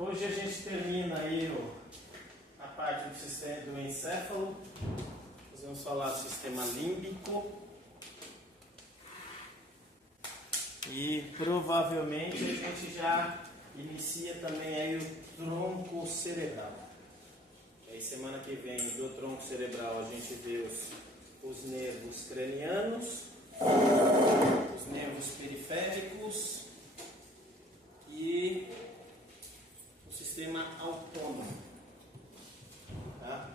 Hoje a gente termina aí a parte do sistema do encéfalo. Nós vamos falar do sistema límbico. E provavelmente a gente já inicia também aí o tronco cerebral. E aí semana que vem do tronco cerebral a gente vê os nervos cranianos, os nervos periféricos e o sistema autônomo. Tá?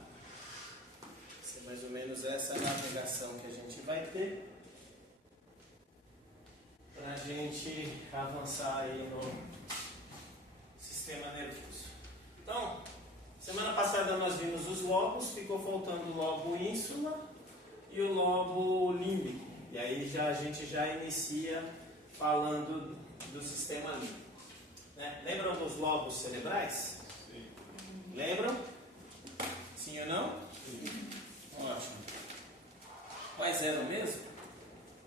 Essa é mais ou menos essa navegação que a gente vai ter para a gente avançar aí no sistema nervoso. Então, semana passada nós vimos os lobos, ficou faltando o lobo ínsula e o lobo límbico. E aí a gente já inicia falando do sistema límbico. Né? Lembram dos lobos cerebrais? Sim. Lembram? Sim ou não? Sim. Ótimo. Quais eram mesmo?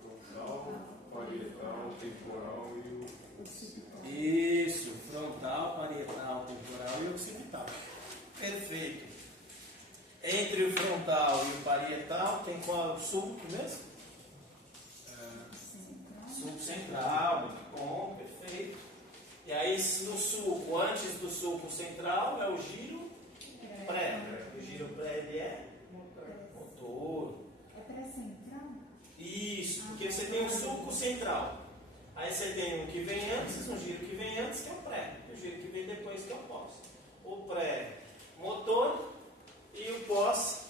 Frontal, parietal, temporal e o... Isso, frontal, parietal, temporal e occipital. Perfeito. Entre o frontal e o parietal tem qual o sulco mesmo? Sulco central, muito bom, perfeito. E aí no sulco, antes do sulco central é o giro pré. O giro pré ele é motor. É pré-central? Isso, porque você tem o sulco central. Aí você tem um que vem antes, um giro que vem antes, que é o pré. O giro que vem depois, que é o pós. O pré, motor, e o pós,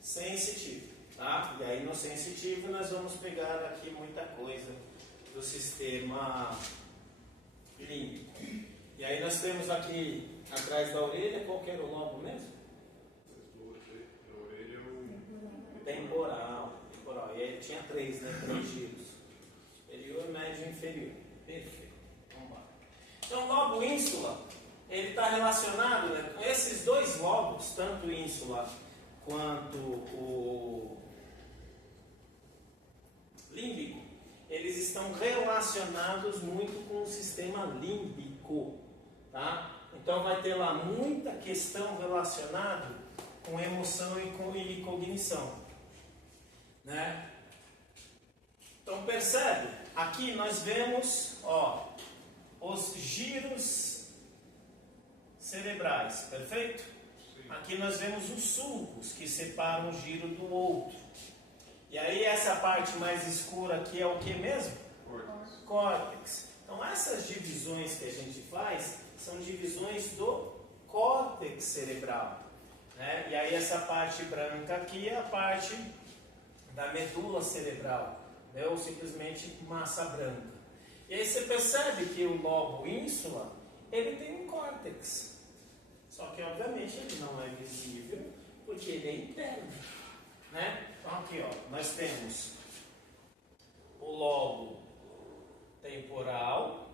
sensitivo. Tá? E aí no sensitivo nós vamos pegar aqui muita coisa do sistema límbico. E aí nós temos aqui atrás da orelha, qual que era o lobo mesmo? A orelha é o... Temporal. E aí tinha três, né? 3 giros. Superior, médio e inferior. Perfeito. Vamos lá. Então o lobo ínsula, ele está relacionado, né, com esses dois lobos, tanto o ínsula quanto o límbico, eles estão relacionados muito com o sistema límbico. Tá? Então vai ter lá muita questão relacionada com emoção e cognição. Né? Então percebe, aqui nós vemos os giros cerebrais, perfeito? Sim. Aqui nós vemos os sulcos que separam um giro do outro. E aí essa parte mais escura aqui é o que mesmo? Córtex. Córtex. Então essas divisões que a gente faz são divisões do córtex cerebral. Né? E aí essa parte branca aqui é a parte da medula cerebral, né? Ou simplesmente massa branca. E aí você percebe que o lobo ínsula, ele tem um córtex. Só que obviamente ele não é visível, porque ele é interno. Né? Então aqui nós temos o lobo temporal,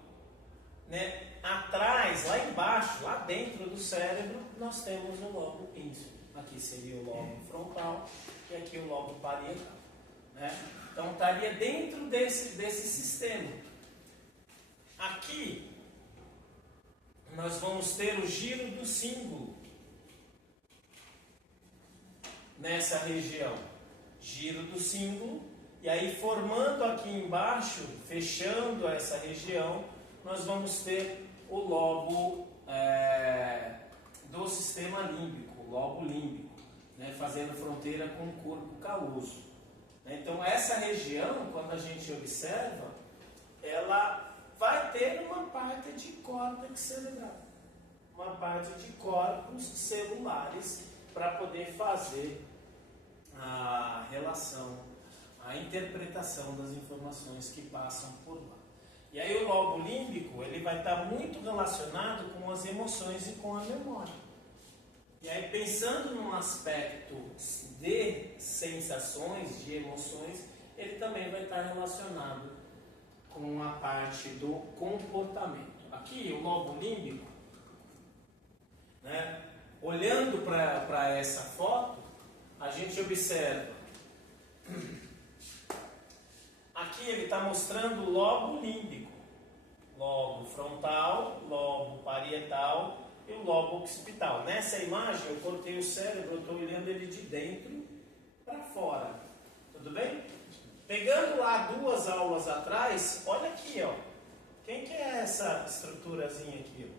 né? Atrás, lá embaixo, lá dentro do cérebro, nós temos o lobo ínsula. Aqui seria o lobo frontal e aqui o lobo parietal. Né? Então estaria dentro desse sistema. Aqui nós vamos ter o giro do símbolo nessa região. Giro do símbolo, e aí formando aqui embaixo, fechando essa região, nós vamos ter o lobo do sistema límbico, o lobo límbico, né, fazendo fronteira com o corpo caloso. Então essa região, quando a gente observa, ela vai ter uma parte de córtex cerebral, uma parte de corpos celulares para poder fazer a relação, a interpretação das informações que passam por lá. E aí o lobo límbico, ele vai estar muito relacionado com as emoções e com a memória. E aí pensando num aspecto de sensações, de emoções, ele também vai estar relacionado com a parte do comportamento. Aqui o lobo límbico, né, olhando para essa foto, a gente observa, aqui ele está mostrando o lobo límbico, lobo frontal, lobo parietal parietal e o lobo occipital. Nessa imagem eu cortei o cérebro, eu estou olhando ele de dentro para fora. Tudo bem? Pegando lá 2 aulas atrás, olha aqui, ó. Quem que é essa estruturazinha aqui?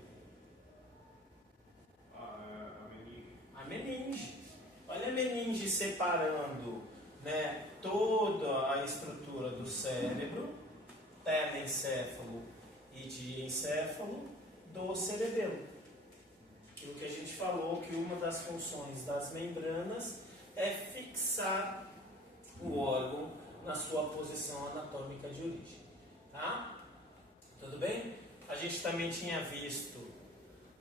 A meninge. A meninge. Olha a meninge separando, né, toda a estrutura do cérebro, telencéfalo e diencéfalo, do cerebelo. Aquilo que a gente falou, que uma das funções das membranas é fixar o órgão na sua posição anatômica de origem. Tá? Tudo bem? A gente também tinha visto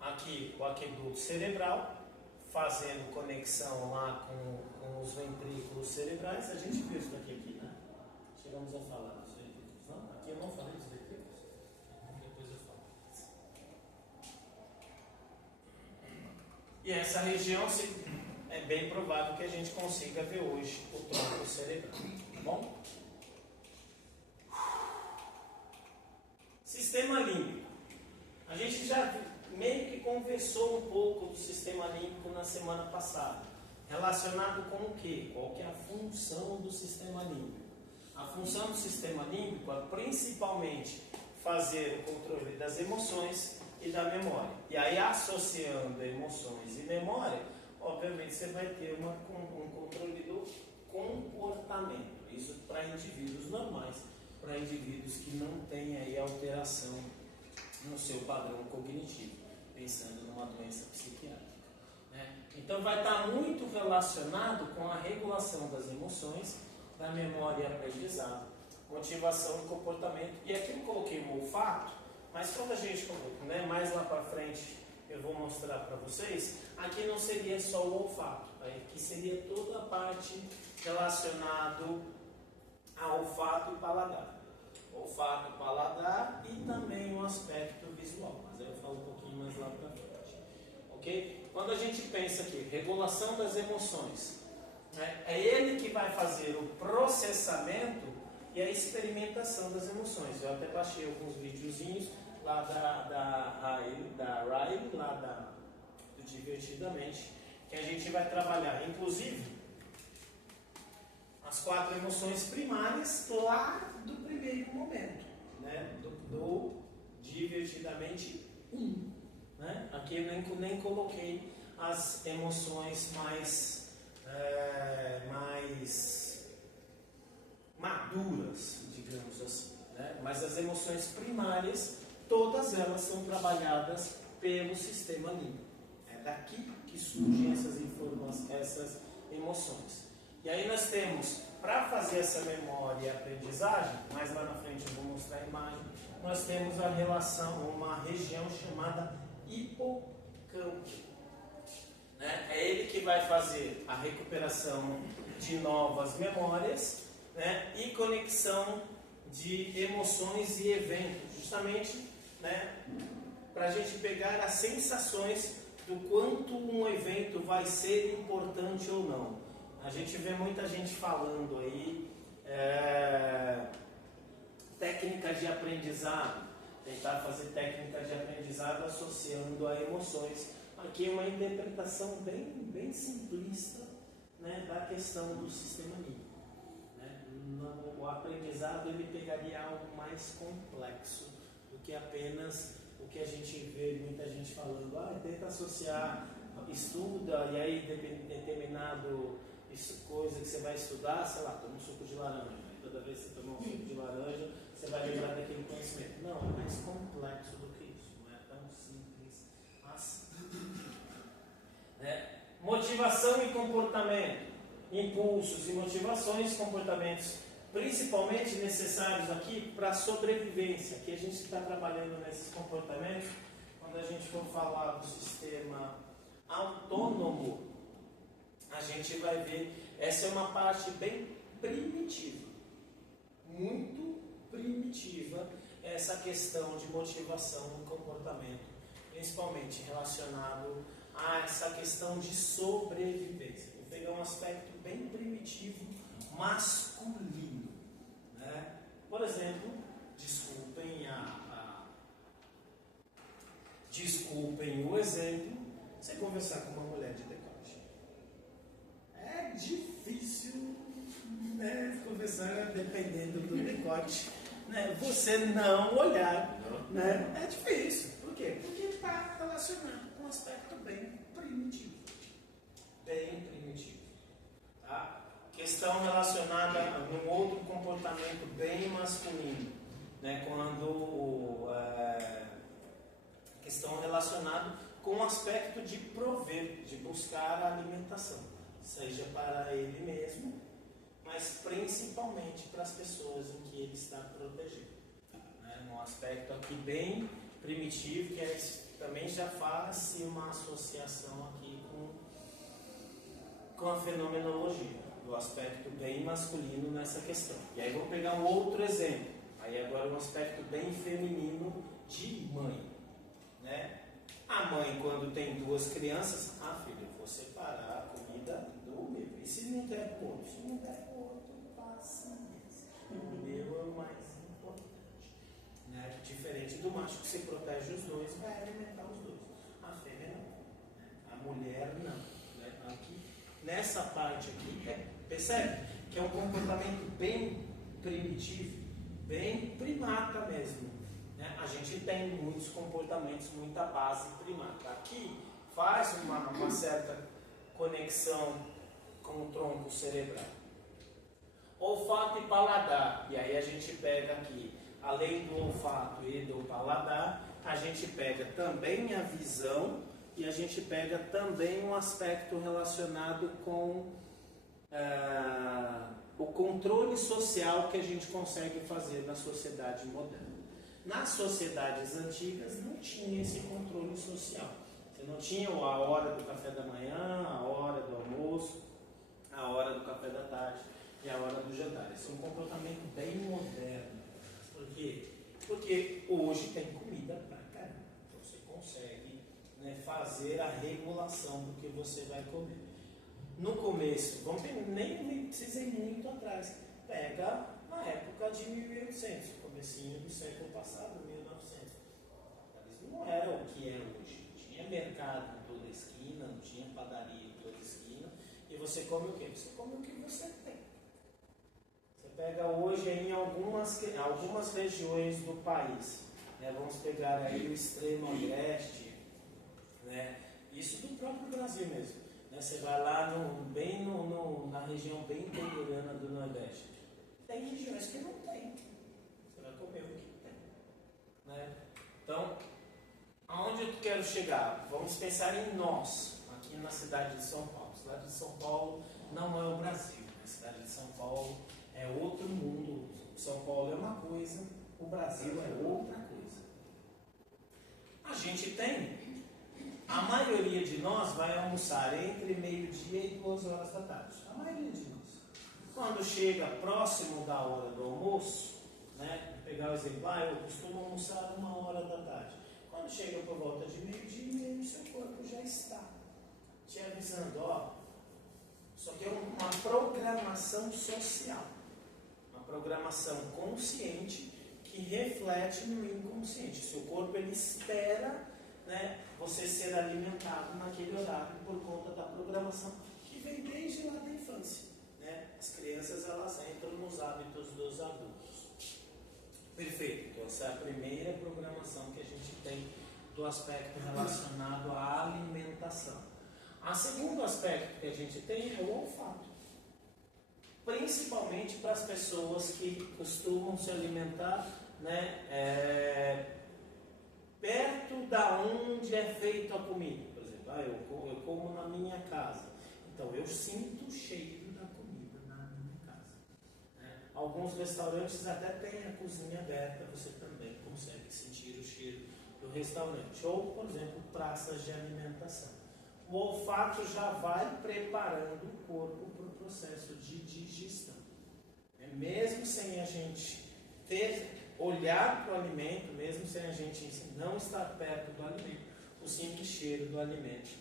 aqui o aqueduto cerebral, fazendo conexão lá com os ventrículos cerebrais. A gente viu isso aqui, né? Chegamos a falar dos ventrículos, não? Aqui eu não falei dos ventrículos. Depois eu falo. E essa região é bem provável que a gente consiga ver hoje o tronco cerebral. Tá bom? Sistema límbico. A gente já meio que conversou um pouco do sistema límbico na semana passada. Relacionado com o quê? Qual que é a função do sistema límbico? A função do sistema límbico é principalmente fazer o controle das emoções e da memória. E aí, associando emoções e memória, obviamente você vai ter um controle do comportamento. Isso para indivíduos normais, para indivíduos que não têm aí alteração no seu padrão cognitivo, pensando numa doença psiquiátrica, né? Então vai estar muito relacionado com a regulação das emoções, da memória e aprendizado, motivação e comportamento. E aqui eu coloquei o olfato, mas quando a gente coloca, né, mais lá para frente eu vou mostrar para vocês, aqui não seria só o olfato, aqui seria toda a parte relacionada a olfato e paladar. Olfato, paladar e também o aspecto visual, mas aí eu falo um pouquinho mais lá para frente, ok? Quando a gente pensa aqui, regulação das emoções, né, é ele que vai fazer o processamento e a experimentação das emoções. Eu até baixei alguns videozinhos lá da Riley, lá do Divertidamente, que a gente vai trabalhar, inclusive, as 4 emoções primárias lá do primeiro momento, né? do Divertidamente 1. Né? Aqui eu nem coloquei as emoções mais maduras, digamos assim. Né? Mas as emoções primárias, todas elas são trabalhadas pelo sistema límbico. É daqui que surgem essas emoções. E aí nós temos, para fazer essa memória e aprendizagem, mais lá na frente eu vou mostrar a imagem, nós temos uma região chamada hipocampo. Né? É ele que vai fazer a recuperação de novas memórias, né? E conexão de emoções e eventos, justamente, né? Para a gente pegar as sensações do quanto um evento vai ser importante ou não. A gente vê muita gente falando aí técnicas de aprendizado, tentar fazer técnicas de aprendizado associando a emoções. Aqui é uma interpretação bem simplista, né, da questão do sistema límbico. Né? O aprendizado ele pegaria algo mais complexo do que apenas o que a gente vê muita gente falando, tenta associar, estuda, e aí determinado coisa que você vai estudar, sei lá, toma um suco de laranja. E toda vez que você tomar um suco de laranja, você vai lembrar daquele conhecimento. Não, é mais complexo do que isso, não é tão simples assim. Motivação e comportamento. Impulsos e motivações, comportamentos principalmente necessários aqui para a sobrevivência. Aqui a gente está trabalhando nesses comportamentos. Quando a gente for falar do sistema autônomo, a gente vai ver, essa é uma parte bem primitiva, muito primitiva, essa questão de motivação e comportamento, principalmente relacionado a essa questão de sobrevivência. Vou pegar um aspecto bem primitivo, masculino, né? Por exemplo, desculpem desculpem o exemplo, você conversar com uma mulher de decote. É difícil, né, conversar dependendo do decote, né, você não olhar, né, é difícil. Por quê? Porque está relacionado com um aspecto bem primitivo. Bem primitivo. Tá? Questão relacionada a um outro comportamento bem masculino, né, quando questão relacionada com o aspecto de prover, de buscar a alimentação, seja para ele mesmo, mas principalmente para as pessoas em que ele está protegendo. Né? Um aspecto aqui bem primitivo, que também já faz-se uma associação aqui com a fenomenologia, do aspecto bem masculino nessa questão. E aí vou pegar um outro exemplo, aí agora um aspecto bem feminino de mãe. Né? A mãe, quando tem duas crianças, filho, eu vou separar a comida do meu. E se não der pro outro? Se não der pro outro, passa mesmo. O meu é o mais importante. Né? Diferente do macho que se protege os dois, vai alimentar os dois. A fêmea não. Né? A mulher não. Né? Aqui, nessa parte aqui, percebe que é um comportamento bem primitivo, bem primata mesmo. A gente tem muitos comportamentos, muita base primata. Aqui faz uma certa conexão com o tronco cerebral. Olfato e paladar. E aí a gente pega aqui, além do olfato e do paladar, a gente pega também a visão e a gente pega também um aspecto relacionado com o controle social que a gente consegue fazer na sociedade moderna. Nas sociedades antigas não tinha esse controle social. Você não tinha a hora do café da manhã, a hora do almoço, a hora do café da tarde e a hora do jantar. Esse é um comportamento bem moderno. Por quê? Porque hoje tem comida pra caramba. Então você consegue, né, fazer a regulação do que você vai comer. No começo, nem precisa ir muito atrás. Pega na época de 1800. Comecinho do século passado, 1900. Não era o que é hoje. Não tinha mercado em toda esquina, não tinha padaria em toda esquina. E você come o quê? Você come o que você tem. Você pega hoje em algumas regiões do país. Né? Vamos pegar aí o extremo agreste. Né? Isso do próprio Brasil mesmo. Né? Você vai lá na região bem interiorana do Nordeste. Tem regiões que não tem. Comer o que tem. Né? Então, aonde eu quero chegar? Vamos pensar em nós, aqui na cidade de São Paulo. A cidade de São Paulo não é o Brasil. A cidade de São Paulo é outro mundo. São Paulo é uma coisa, o Brasil é outra coisa. A gente tem, a maioria de nós vai almoçar entre meio-dia e 2 horas da tarde. A maioria de nós. Quando chega próximo da hora do almoço, né? Vou pegar o exemplo, eu costumo almoçar 1 hora da tarde. Quando chega por volta de meio-dia e meio, seu corpo já está te avisando, isso aqui é uma programação social, uma programação consciente que reflete no inconsciente. Seu corpo ele espera, né, você ser alimentado naquele horário por conta da programação que vem desde lá da infância. Né? As crianças elas entram nos hábitos dos adultos. Perfeito, então essa é a primeira programação que a gente tem do aspecto relacionado à alimentação. O segundo aspecto que a gente tem é o olfato. Principalmente para as pessoas que costumam se alimentar, né, perto da onde é feita a comida. Por exemplo, eu como na minha casa, então eu sinto o cheiro da comida na minha casa. Né? Alguns restaurantes até têm a cozinha aberta, você também consegue sentir o cheiro do restaurante. Ou, por exemplo, praças de alimentação. O olfato já vai preparando o corpo para o processo de digestão. Mesmo sem a gente olhar para o alimento, mesmo sem a gente não estar perto do alimento, o simples cheiro do alimento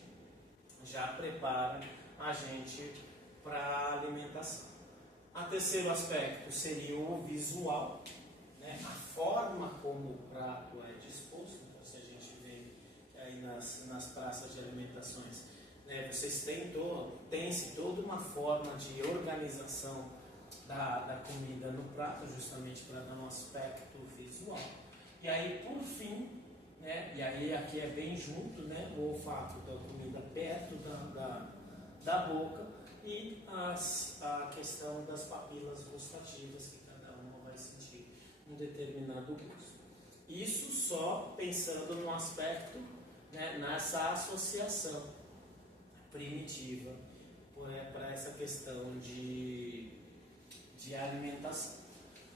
já prepara a gente para a alimentação. O terceiro aspecto seria o visual, né? A forma como o prato é disposto. Então, se a gente vê nas praças de alimentações, né? Vocês têm-se toda uma forma de organização da comida no prato, justamente para dar um aspecto visual. E aí, por fim, né? E aí aqui é bem junto, né? O olfato da comida perto da boca e a questão das papilas gustativas, que cada uma vai sentir um determinado gosto. Isso só pensando no aspecto, né, nessa associação primitiva para essa questão de alimentação.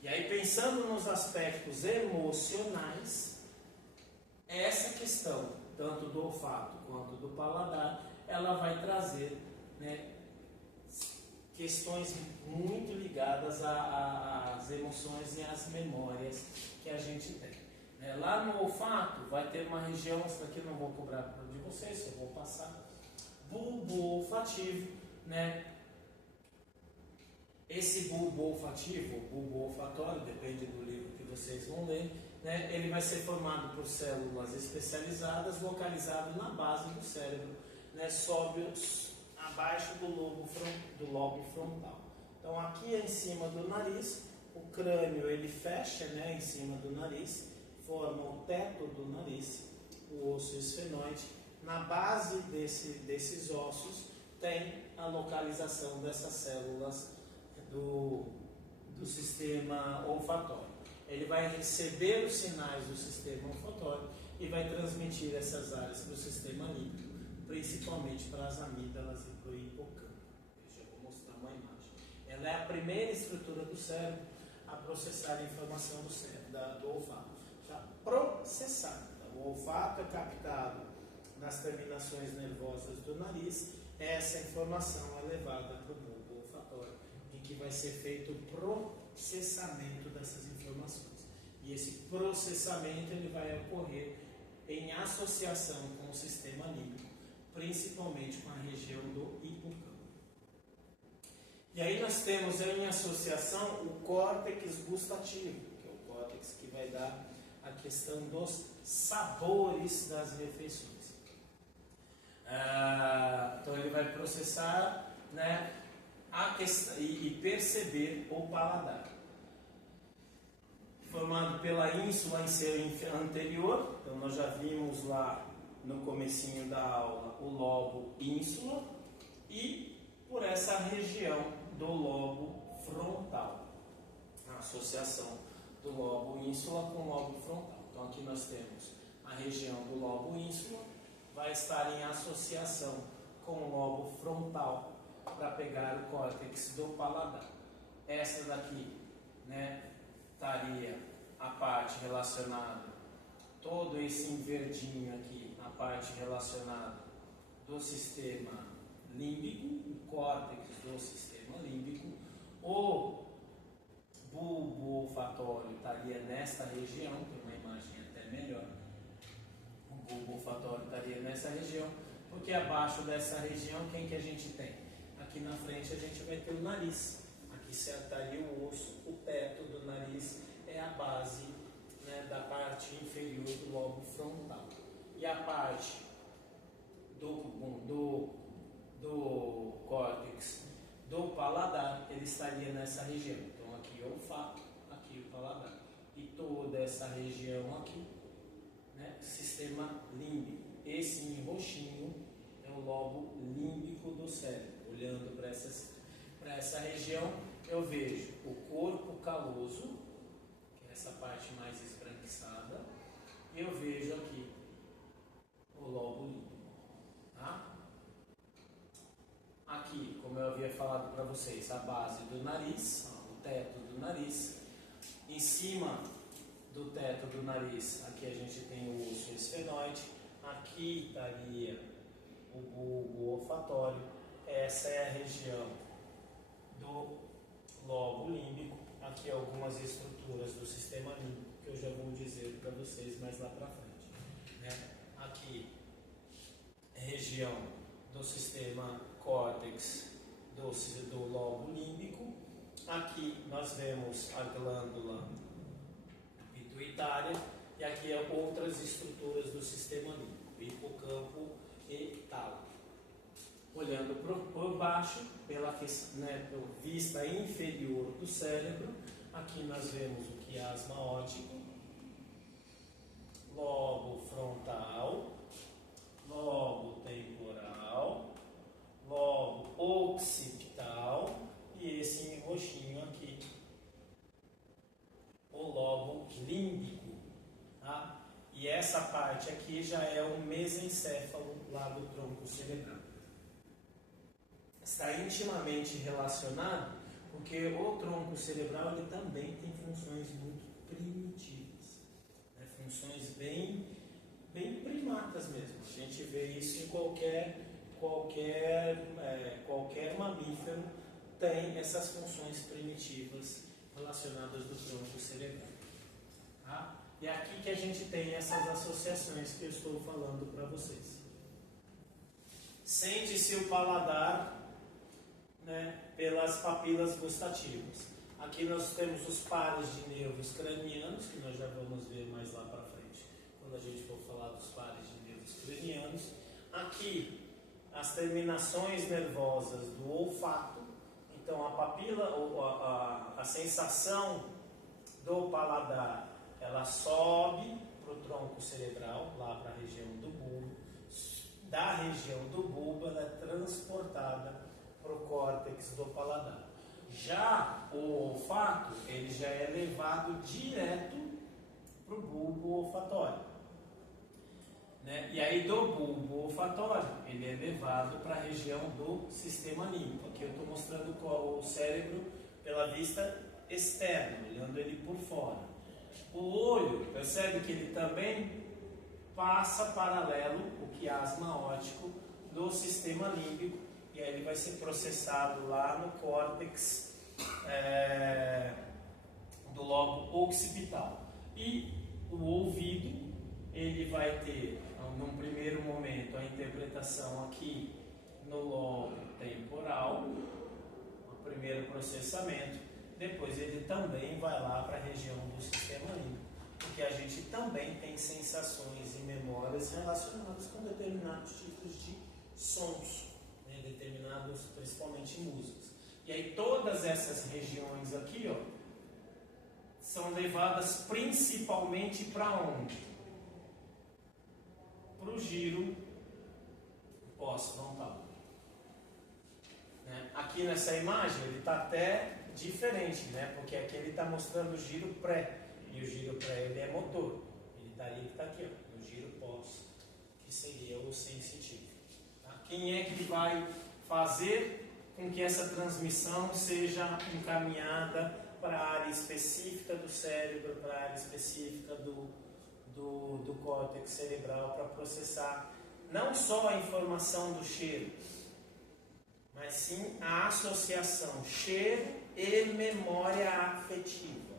E aí, pensando nos aspectos emocionais, essa questão, tanto do olfato quanto do paladar, ela vai trazer, né, questões muito ligadas às emoções e às memórias que a gente tem. Lá no olfato vai ter uma região, isso aqui eu não vou cobrar de vocês, eu vou passar, bulbo olfativo, né? Esse bulbo olfativo, bulbo olfatório, depende do livro que vocês vão ler, né? Ele vai ser formado por células especializadas, localizado na base do cérebro, né? Sobe abaixo do lobo frontal. Então aqui em cima do nariz, o crânio ele fecha, né, em cima do nariz, forma o teto do nariz, o osso esfenoide. Na base desses ossos tem a localização dessas células do sistema olfatório. Ele vai receber os sinais do sistema olfatório e vai transmitir essas áreas para o sistema límbico, principalmente para as amígdalas e para o hipocampo. Eu vou mostrar uma imagem. Ela é a primeira estrutura do cérebro a processar a informação do cérebro, do olfato. Já processada. O olfato é captado nas terminações nervosas do nariz. Essa informação é levada para o bulbo olfatório, em que vai ser feito o processamento dessas informações. E esse processamento ele vai ocorrer em associação com o sistema límbico, principalmente com a região do hipocampo. E aí nós temos em associação o córtex gustativo, que é o córtex que vai dar a questão dos sabores das refeições. Então ele vai processar, né, a questão, e perceber o paladar. Formado pela ínsula em seu anterior, então nós já vimos lá no comecinho da aula o lobo ínsula, e por essa região do lobo frontal, a associação do lobo ínsula com o lobo frontal. Então aqui nós temos a região do lobo ínsula, vai estar em associação com o lobo frontal para pegar o córtex do paladar. Essa daqui, né, estaria a parte relacionada, todo esse verdinho aqui, a parte relacionada do sistema límbico, o córtex do sistema límbico. O bulbo olfatório estaria nesta região, tem uma imagem até melhor. O bulbo olfatório estaria nessa região, porque abaixo dessa região, quem que a gente tem? Aqui na frente a gente vai ter o nariz. Aqui estaria o osso, o teto do nariz é a base, né, da parte inferior do lobo frontal. E a parte do córtex do paladar, ele estaria nessa região. Então aqui é o olfato, aqui o paladar. E toda essa região aqui, né, sistema límbico. Esse em roxinho é o lobo límbico do cérebro. Olhando para essa região, eu vejo o corpo caloso, que é essa parte mais esbranquiçada, e eu vejo aqui o lobo límbico. Tá? Aqui, como eu havia falado para vocês, a base do nariz, o teto do nariz. Em cima do teto do nariz, aqui a gente tem o osso esfenoide. Aqui estaria o bulbo olfatório. Essa é a região do lobo límbico. Aqui algumas estruturas do sistema límbico que eu já vou dizer para vocês mais lá para frente, né? Aqui, região do sistema córtex do lobo límbico. Aqui nós vemos a glândula pituitária e aqui outras estruturas do sistema límbico, hipocampo, baixo, pela vista inferior do cérebro, aqui nós vemos o quiasma óptico, lobo frontal, lobo temporal, lobo occipital e esse roxinho aqui, o lobo límbico. Tá? E essa parte aqui já é o mesencéfalo lá do tronco cerebral. Está intimamente relacionado porque o tronco cerebral ele também tem funções muito primitivas, né? Funções bem primatas mesmo. A gente vê isso em qualquer mamífero tem essas funções primitivas relacionadas do tronco cerebral. Tá? E é aqui que a gente tem essas associações que eu estou falando para vocês. Sente-se o paladar, né, pelas papilas gustativas. Aqui nós temos os pares de nervos cranianos, que nós já vamos ver mais lá para frente, quando a gente for falar dos pares de nervos cranianos. Aqui, as terminações nervosas do olfato. Então, a papila, a sensação do paladar, ela sobe para o tronco cerebral, lá para a região do bulbo. Da região do bulbo, ela é transportada para o córtex do paladar. Já o olfato, ele já é levado direto para o bulbo olfatório. Né? E aí do bulbo olfatório, ele é levado para a região do sistema límbico. Aqui eu estou mostrando o cérebro pela vista externa, olhando ele por fora. O olho, percebe que ele também passa paralelo, o quiasma óptico, do sistema límbico, e aí ele vai ser processado lá no córtex do lobo occipital. E o ouvido, ele vai ter, num primeiro momento, a interpretação aqui no lobo temporal, o primeiro processamento. Depois ele também vai lá para a região do sistema límbico, porque a gente também tem sensações e memórias relacionadas com determinados tipos de sons, né, determinados, principalmente músicas. E aí todas essas regiões aqui, ó, são levadas principalmente para onde? Para o giro pós-frontal. Né? Aqui nessa imagem ele está até diferente, né? Porque aqui ele está mostrando o giro pré, e o giro pré ele é motor, ele está aqui, ó, no giro pós, que seria o sensitivo. Tá? Quem é que vai fazer com que essa transmissão seja encaminhada para a área específica do cérebro, para a área específica do córtex cerebral, para processar não só a informação do cheiro, mas sim a associação cheiro e memória afetiva.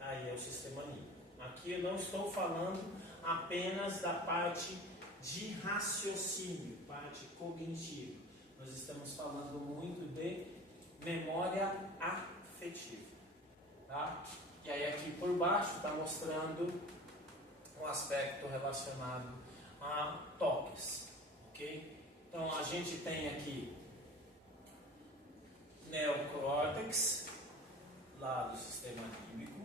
Aí é o sistema límbico. Aqui eu não estou falando apenas da parte de raciocínio, parte cognitiva. Nós estamos falando muito de memória afetiva. Tá? E aí aqui por baixo está mostrando um aspecto relacionado a toques. Ok? Então a gente tem aqui neocórtex, lá do sistema límbico,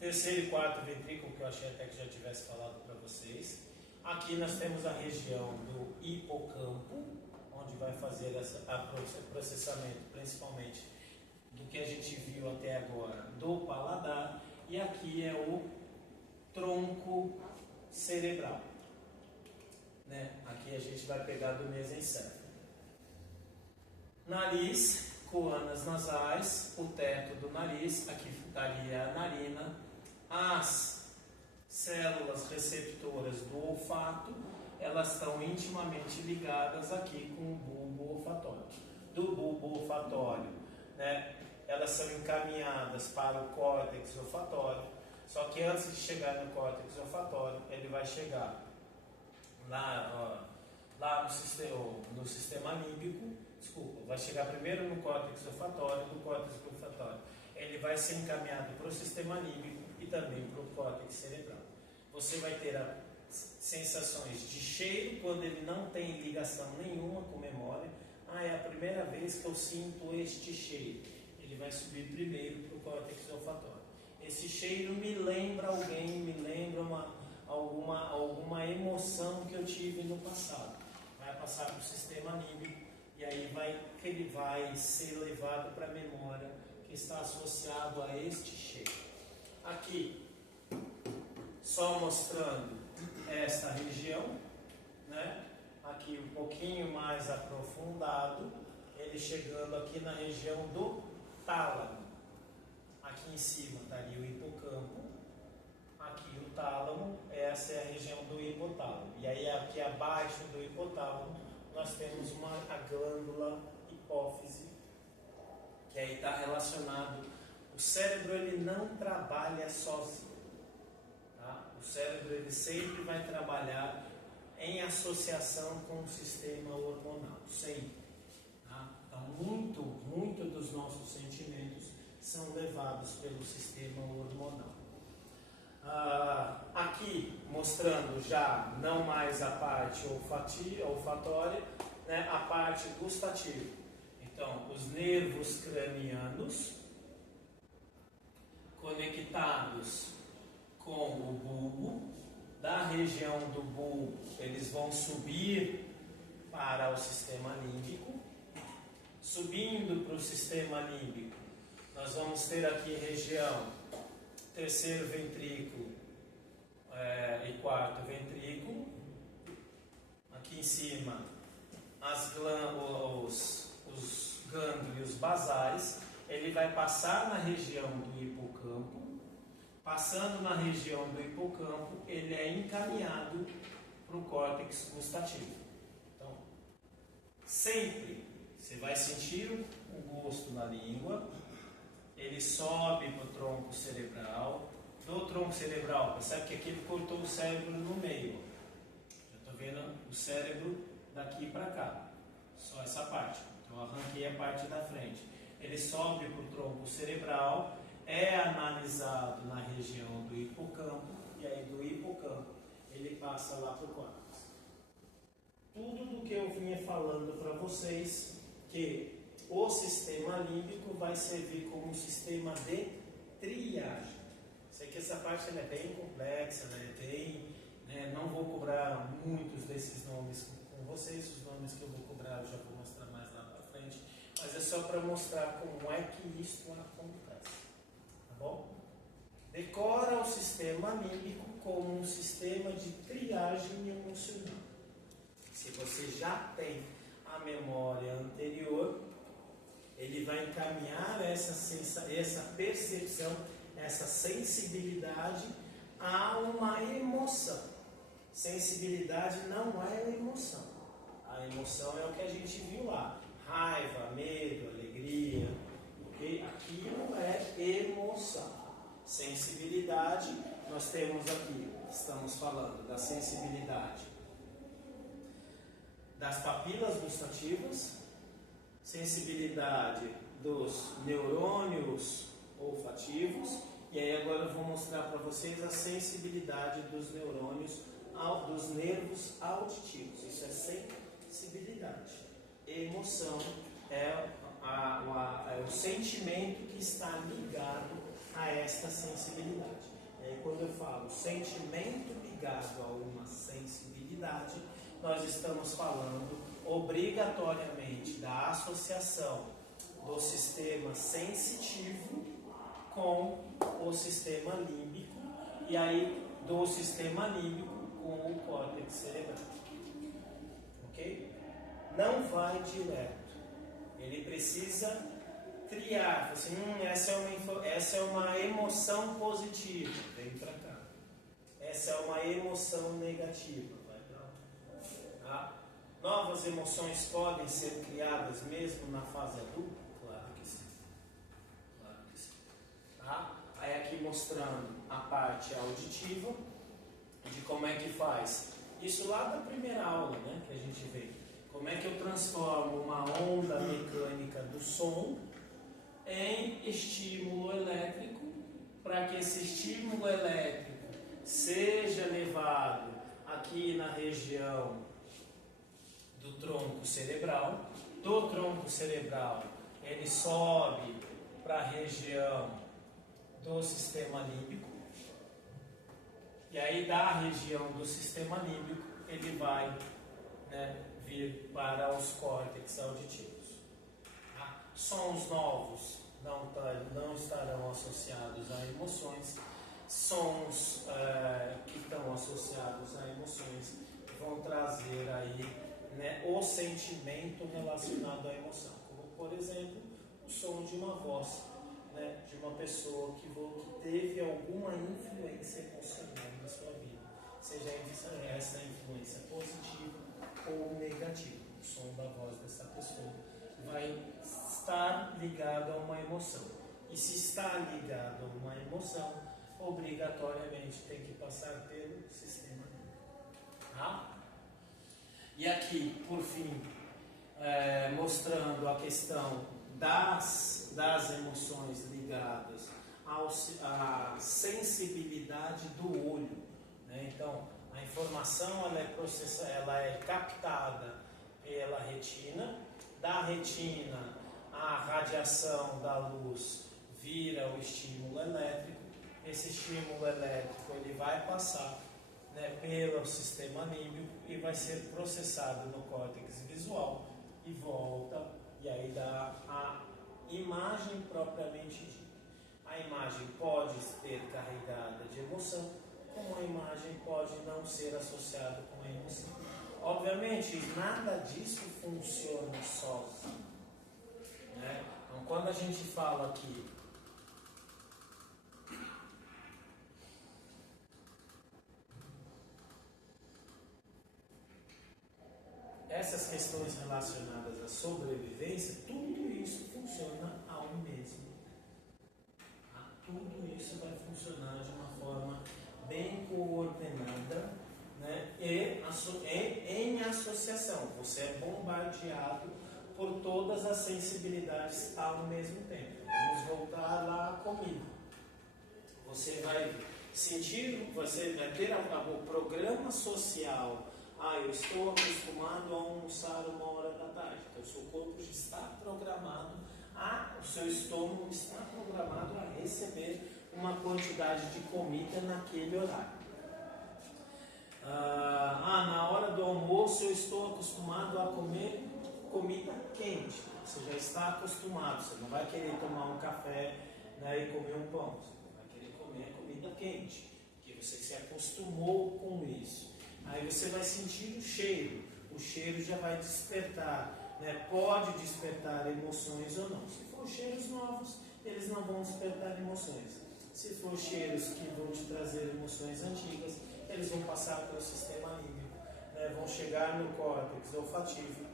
terceiro e quarto ventrículo, que eu achei até que já tivesse falado para vocês. Aqui nós temos a região do hipocampo, onde vai fazer o processamento, principalmente do que a gente viu até agora do paladar, e aqui é o tronco cerebral. Né? Aqui a gente vai pegar do mesencéfalo. Nariz, coanas nasais, o teto do nariz, aqui estaria a narina, as células receptoras do olfato, elas estão intimamente ligadas aqui com o bulbo olfatório. Do bulbo olfatório, né, elas são encaminhadas para o córtex olfatório, só que antes de chegar no córtex olfatório, ele vai chegar lá no sistema límbico. Desculpa, vai chegar primeiro no córtex olfatório, do córtex olfatório ele vai ser encaminhado para o sistema límbico e também para o córtex cerebral. Você vai ter sensações de cheiro quando ele não tem ligação nenhuma com memória, é a primeira vez que eu sinto este cheiro. Ele vai subir primeiro para o córtex olfatório. Esse cheiro me lembra alguém, me lembra alguma emoção que eu tive no passado. Vai passar para o sistema límbico e aí ele vai ser levado para a memória que está associado a este cheiro. Aqui, só mostrando esta região, né? Aqui um pouquinho mais aprofundado, ele chegando aqui na região do tálamo. Aqui em cima está ali o hipocampo, aqui o tálamo, essa é a região do hipotálamo. E aí aqui abaixo do hipotálamo nós temos a glândula hipófise, que aí está relacionado. O cérebro ele não trabalha sozinho, tá? O cérebro ele sempre vai trabalhar em associação com o sistema hormonal, sempre. Tá? Então, muito dos nossos sentimentos são levados pelo sistema hormonal. Aqui mostrando já não mais a parte olfatória, né, a parte gustativa. Então, os nervos cranianos conectados com o bulbo, da região do bulbo eles vão subir para o sistema límbico. Subindo para o sistema límbico, nós vamos ter aqui região terceiro ventrículo e quarto ventrículo. Aqui em cima os gânglios basais. Ele vai passar na região do hipocampo. Passando na região do hipocampo, ele é encaminhado para o córtex gustativo. Então, sempre você vai sentir o gosto na língua, ele sobe para o tronco cerebral. Do tronco cerebral, percebe que aqui ele cortou o cérebro no meio. Já estou vendo o cérebro daqui para cá, só essa parte. Então, eu arranquei a parte da frente. Ele sobe para o tronco cerebral, é analisado na região do hipocampo, e aí do hipocampo ele passa lá para o córtex. Tudo do que eu vinha falando para vocês, que o sistema límbico vai servir como um sistema de triagem. Sei que essa parte é bem complexa, não vou cobrar muitos desses nomes com vocês, os nomes que eu vou cobrar eu já vou mostrar mais lá para frente, mas é só para mostrar como é que isto acontece, tá bom? Decora o sistema límbico como um sistema de triagem emocional. Se você já tem a memória anterior, ele vai encaminhar essa percepção, essa sensibilidade a uma emoção. Sensibilidade não é emoção. A emoção é o que a gente viu lá. Raiva, medo, alegria. Okay? Aquilo é emoção. Sensibilidade, nós temos aqui, estamos falando da sensibilidade das papilas gustativas, sensibilidade dos neurônios olfativos, e aí agora eu vou mostrar para vocês a sensibilidade dos neurônios, dos nervos auditivos. Isso é sensibilidade. Emoção é o sentimento que está ligado a esta sensibilidade. E aí quando eu falo sentimento ligado a uma sensibilidade, nós estamos falando obrigatoriamente da associação do sistema sensitivo com o sistema límbico, e aí do sistema límbico com o córtex cerebral. Ok? Não vai direto. Ele precisa triar. Assim, essa é uma emoção positiva, vem para cá. Essa é uma emoção negativa, vai para lá. Tá? Novas emoções podem ser criadas mesmo na fase adulta? Claro que sim. Claro que sim. Tá? Aí aqui mostrando a parte auditiva, de como é que faz. Isso lá da primeira aula, né, que a gente vê. Como é que eu transformo uma onda mecânica do som em estímulo elétrico, para que esse estímulo elétrico seja levado aqui na região do tronco cerebral, do tronco cerebral, ele sobe para a região do sistema límbico, e aí da região do sistema límbico ele vai, né, vir para os córtex auditivos. Tá? Sons novos não estarão associados a emoções, sons que estão associados a emoções vão trazer aí, né, o sentimento relacionado à emoção, como por exemplo o som de uma voz, né, de uma pessoa que teve alguma influência emocional na sua vida, seja essa influência positiva ou negativa. O som da voz dessa pessoa vai estar ligado a uma emoção, e se está ligado a uma emoção, obrigatoriamente tem que passar pelo sistema límbico. Tá? E aqui, por fim, mostrando a questão das emoções ligadas à sensibilidade do olho, né? Então, a informação ela é captada pela retina, da retina a radiação da luz vira o estímulo elétrico, esse estímulo elétrico ele vai passar, né, pelo sistema límbico e vai ser processado no córtex visual e volta, e aí dá a imagem propriamente dita. A imagem pode ter carregada de emoção, como a imagem pode não ser associada com a emoção. Obviamente, nada disso funciona sozinho, né? Então, quando a gente fala aqui essas questões relacionadas à sobrevivência, tudo isso funciona ao mesmo tempo. Tá? Tudo isso vai funcionar de uma forma bem coordenada, né? E em associação. Você é bombardeado por todas as sensibilidades ao mesmo tempo. Vamos voltar lá à comida. Você vai sentir, você vai ter o programa social. Eu estou acostumado a almoçar 1h da tarde. Então, o seu corpo já está programado, o seu estômago está programado a receber uma quantidade de comida naquele horário. Na hora do almoço eu estou acostumado a comer comida quente. Você já está acostumado, você não vai querer tomar um café, né, e comer um pão. Você vai querer comer comida quente, porque você se acostumou com isso. Aí você vai sentir o cheiro já vai despertar, né? Pode despertar emoções ou não. Se for cheiros novos, eles não vão despertar emoções. Se for cheiros que vão te trazer emoções antigas, eles vão passar pelo sistema límbico, né? Vão chegar no córtex olfativo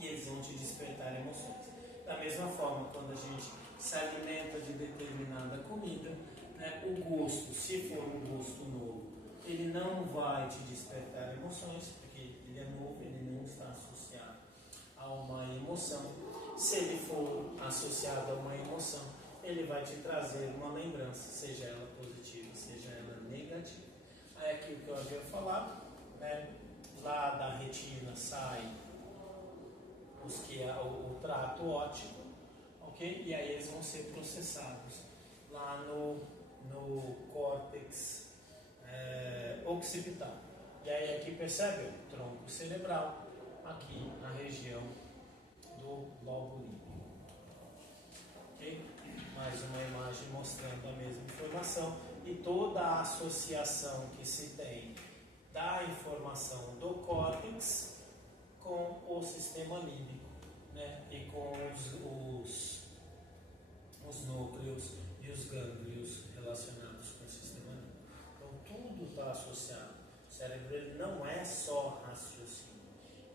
e eles vão te despertar emoções. Da mesma forma, quando a gente se alimenta de determinada comida, né, o gosto, se for um gosto novo, ele não vai te despertar emoções, porque ele é novo, ele não está associado a uma emoção. Se ele for associado a uma emoção, ele vai te trazer uma lembrança, seja ela positiva, seja ela negativa. Aí aquilo que eu havia falado, né, lá da retina sai o trato óptico, ok? E aí eles vão ser processados lá no córtex occipital. E aí aqui percebe o tronco cerebral, aqui na região do lobo límbico. Ok? Mais uma imagem mostrando a mesma informação e toda a associação que se tem da informação do córtex com o sistema límbico, né? E com os núcleos e os gânglios relacionados com o sistema límbico. Então tudo está associado. O cérebro ele não é só raciocínio,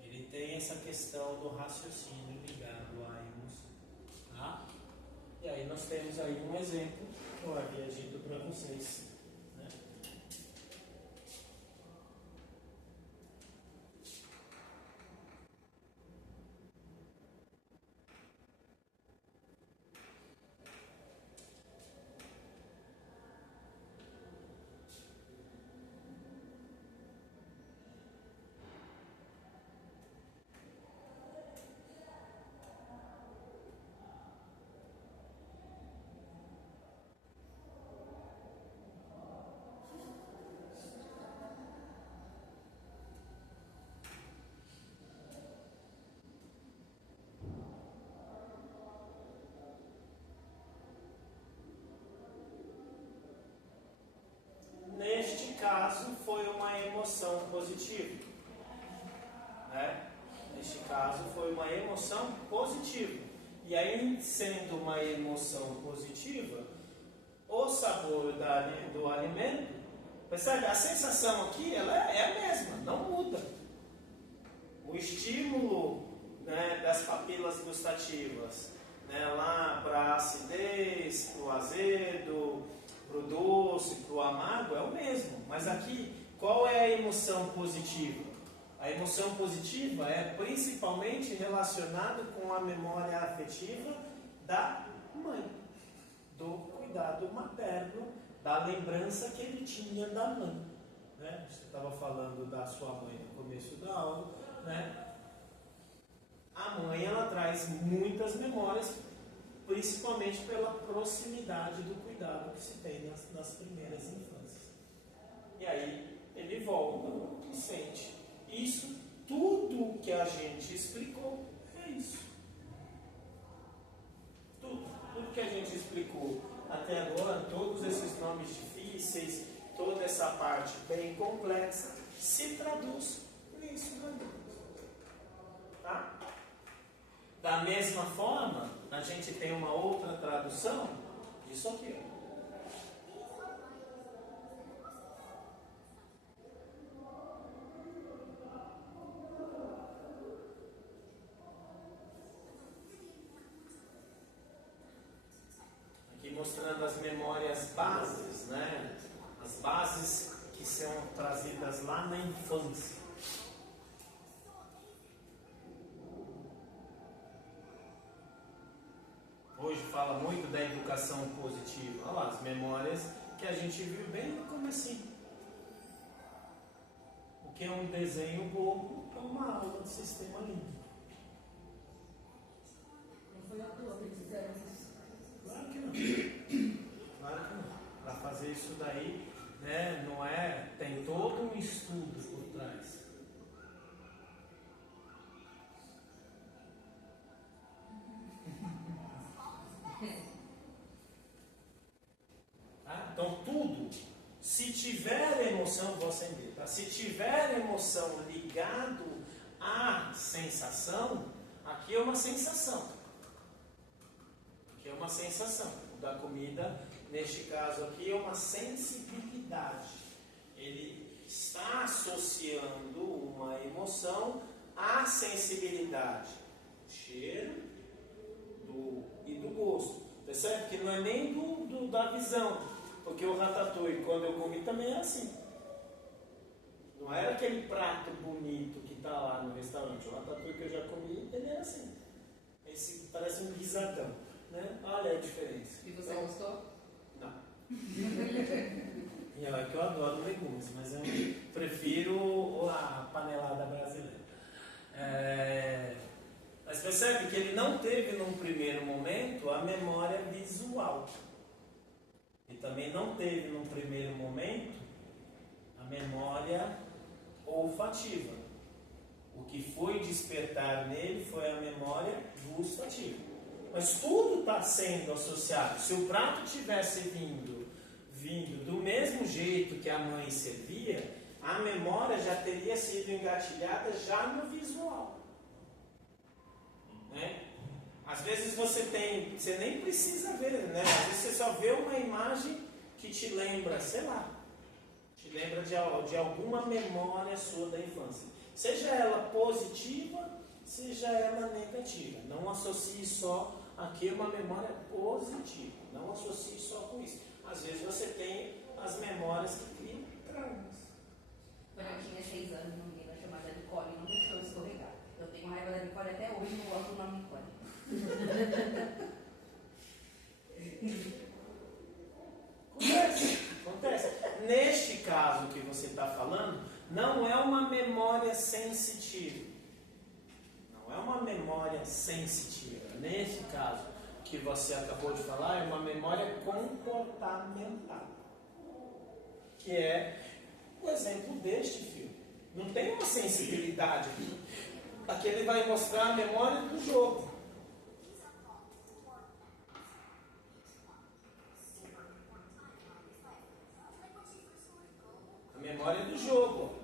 ele tem essa questão do raciocínio ligado à emoção. Tá? E aí nós temos aí um exemplo que eu havia dito para vocês. Né? né? Neste caso foi uma emoção positiva. E aí, sendo uma emoção positiva, o sabor do alimento, percebe? A sensação aqui ela é a mesma, não muda. O estímulo, né, das papilas gustativas, né, lá para a acidez, para o azedo, para o doce, para o amargo, é o mesmo. Mas aqui, qual é a emoção positiva? A emoção positiva é principalmente relacionada com a memória afetiva da mãe, do cuidado materno, da lembrança que ele tinha da mãe. Né? Você estava falando da sua mãe no começo da aula, né? A mãe, ela traz muitas memórias, principalmente pela proximidade do cuidado que se tem nas primeiras infâncias. E aí ele volta e sente. Isso, tudo que a gente explicou, é isso. Tudo que a gente explicou até agora, todos esses nomes difíceis, toda essa parte bem complexa, se traduz nisso também. Tá? Da mesma forma, a gente tem uma outra tradução disso aqui. Aqui mostrando as memórias bases, né? As bases que são trazidas lá na infância. Hoje fala muito da educação positiva. Olha lá, as memórias que a gente viu bem no comecinho. O que é um desenho bobo é uma aula de sistema límbico. Não foi à toa que eles fizeram isso. Claro que não. Claro que não. Para fazer isso daí, né, não é... Tem todo um estudo por trás. Então tudo, se tiver emoção, vou acender, tá? Se tiver emoção ligado à sensação, aqui é uma sensação. Aqui é uma sensação. O da comida, neste caso aqui, é uma sensibilidade. Ele está associando uma emoção à sensibilidade. Do cheiro e do gosto. Percebe que não é nem da visão. Porque o ratatouille, quando eu comi, também era assim. Não era aquele prato bonito que está lá no restaurante. O ratatouille que eu já comi, ele era assim. Esse parece um guisadão, né? Olha a diferença. E você gostou? Não. E é que eu adoro legumes, mas eu prefiro a panelada brasileira. Mas percebe que ele não teve num primeiro momento a memória visual. E também não teve num primeiro momento a memória olfativa. O que foi despertar nele foi a memória gustativa. Mas tudo está sendo associado. Se o prato tivesse vindo do mesmo jeito que a mãe servia, a memória já teria sido engatilhada já no visual. Né? Às vezes você nem precisa ver, né? Às vezes você só vê uma imagem que te lembra, sei lá, te lembra de alguma memória sua da infância. Seja ela positiva, seja ela negativa. Não associe só aqui uma memória positiva. Não associe só com isso. Às vezes você tem as memórias que criam traumas. Quando eu tinha 6 anos, uma menina chamada Nicole não deixou eu escorregar. Eu tenho raiva da Nicole até hoje, não gosto do nome Nicole. Acontece. Neste caso que você está falando, não é uma memória sensitiva. Não é uma memória sensitiva. Nesse caso que você acabou de falar, é uma memória comportamental. Que é o exemplo deste filme. Não tem uma sensibilidade aqui. Aqui ele vai mostrar a memória do jogo. A memória do jogo.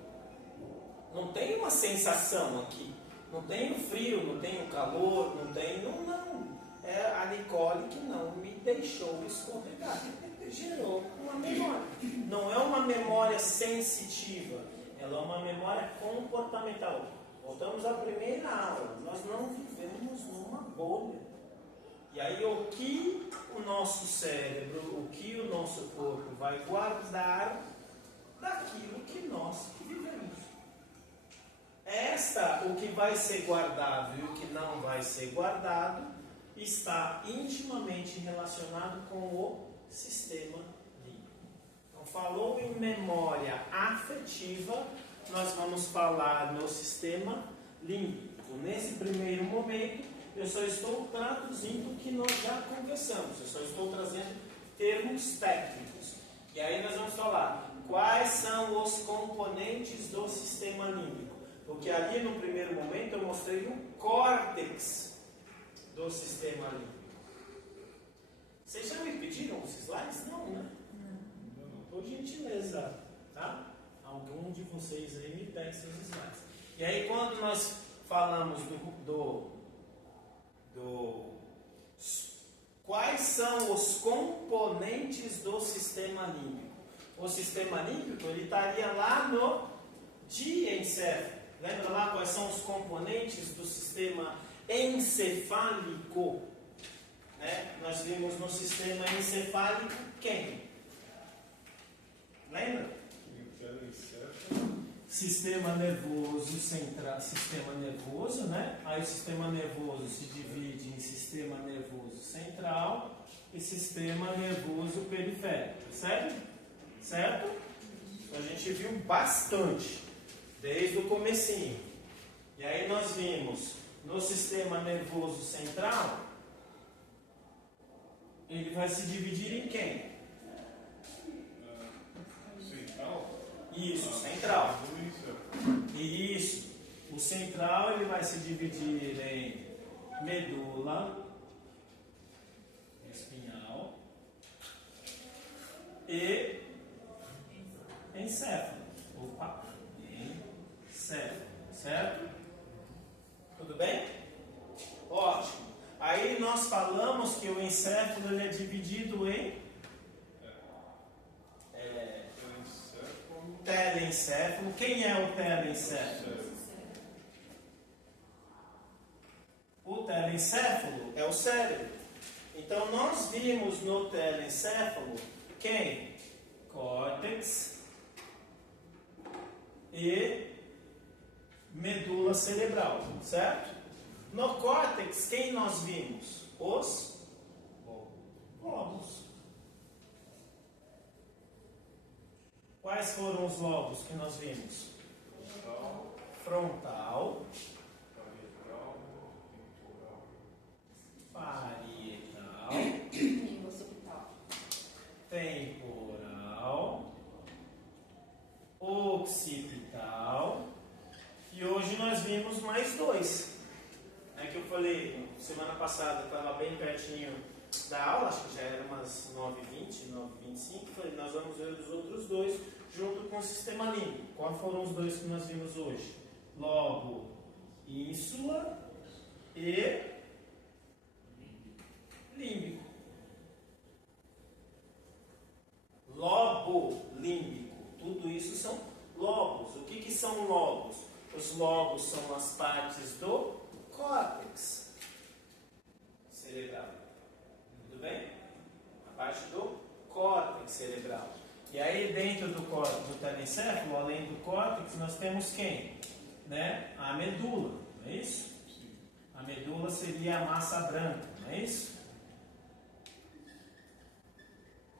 Não tem uma uma sensação aqui. Não tem o frio, não tem o calor, não tem. Não. É a Nicole que não me deixou escorregar. Gerou uma memória. Não é uma memória sensitiva, ela é uma memória comportamental. Voltamos à primeira aula. Nós não vivemos numa bolha. E aí o que o nosso cérebro, o que o nosso corpo vai guardar daquilo que nós vivemos. O que vai ser guardado e o que não vai ser guardado está intimamente relacionado com o sistema límbico. Então, falou em memória afetiva, nós vamos falar no sistema límbico. Nesse primeiro momento, eu só estou traduzindo o que nós já conversamos, eu só estou trazendo termos técnicos. E aí nós vamos falar quais são os componentes do sistema límbico. Porque ali no primeiro momento eu mostrei o córtex do sistema límbico. Vocês já me pediram os slides? Não, né? Não. Por gentileza, tá? Algum de vocês aí me pede seus slides. E aí quando nós falamos quais são os componentes do sistema límbico? O sistema límbico, ele estaria lá no diencéfalo. Lembra lá quais são os componentes do sistema encefálico? Né? Nós vimos no sistema encefálico quem? Lembra? Sistema nervoso central, sistema nervoso, né? Aí o sistema nervoso se divide em sistema nervoso central e sistema nervoso periférico, certo? Certo? A gente viu bastante desde o comecinho. E aí nós vimos no sistema nervoso central, ele vai se dividir em quem? Central? Isso, central. Isso. O central ele vai se dividir em medula espinhal e encéfalo. Opa, encéfalo, certo? Tudo bem? Ótimo. Aí nós falamos que o encéfalo ele é dividido em telencéfalo. Quem é o telencéfalo? O telencéfalo é o cérebro. Então nós vimos no telencéfalo quem? Córtex e medula cerebral, certo? No córtex, quem nós vimos? Os lóbulos. Quais foram os lobos que nós vimos? Frontal, parietal, temporal, occipital. E hoje nós vimos mais dois. É que eu falei, semana passada estava bem pertinho da aula, acho que já era umas 9h20, 9h25. Falei, nós vamos ver os outros dois junto com o sistema límbico. Quais foram os dois que nós vimos hoje? Lobo ínsula e límbico. Lobo límbico. Tudo isso são lobos. O que são lobos? Os lobos são as partes do córtex cerebral. Tudo bem? A parte do córtex cerebral. E aí dentro do telencéfalo, além do córtex, nós temos quem? Né? A medula, não é isso? A medula seria a massa branca, não é isso?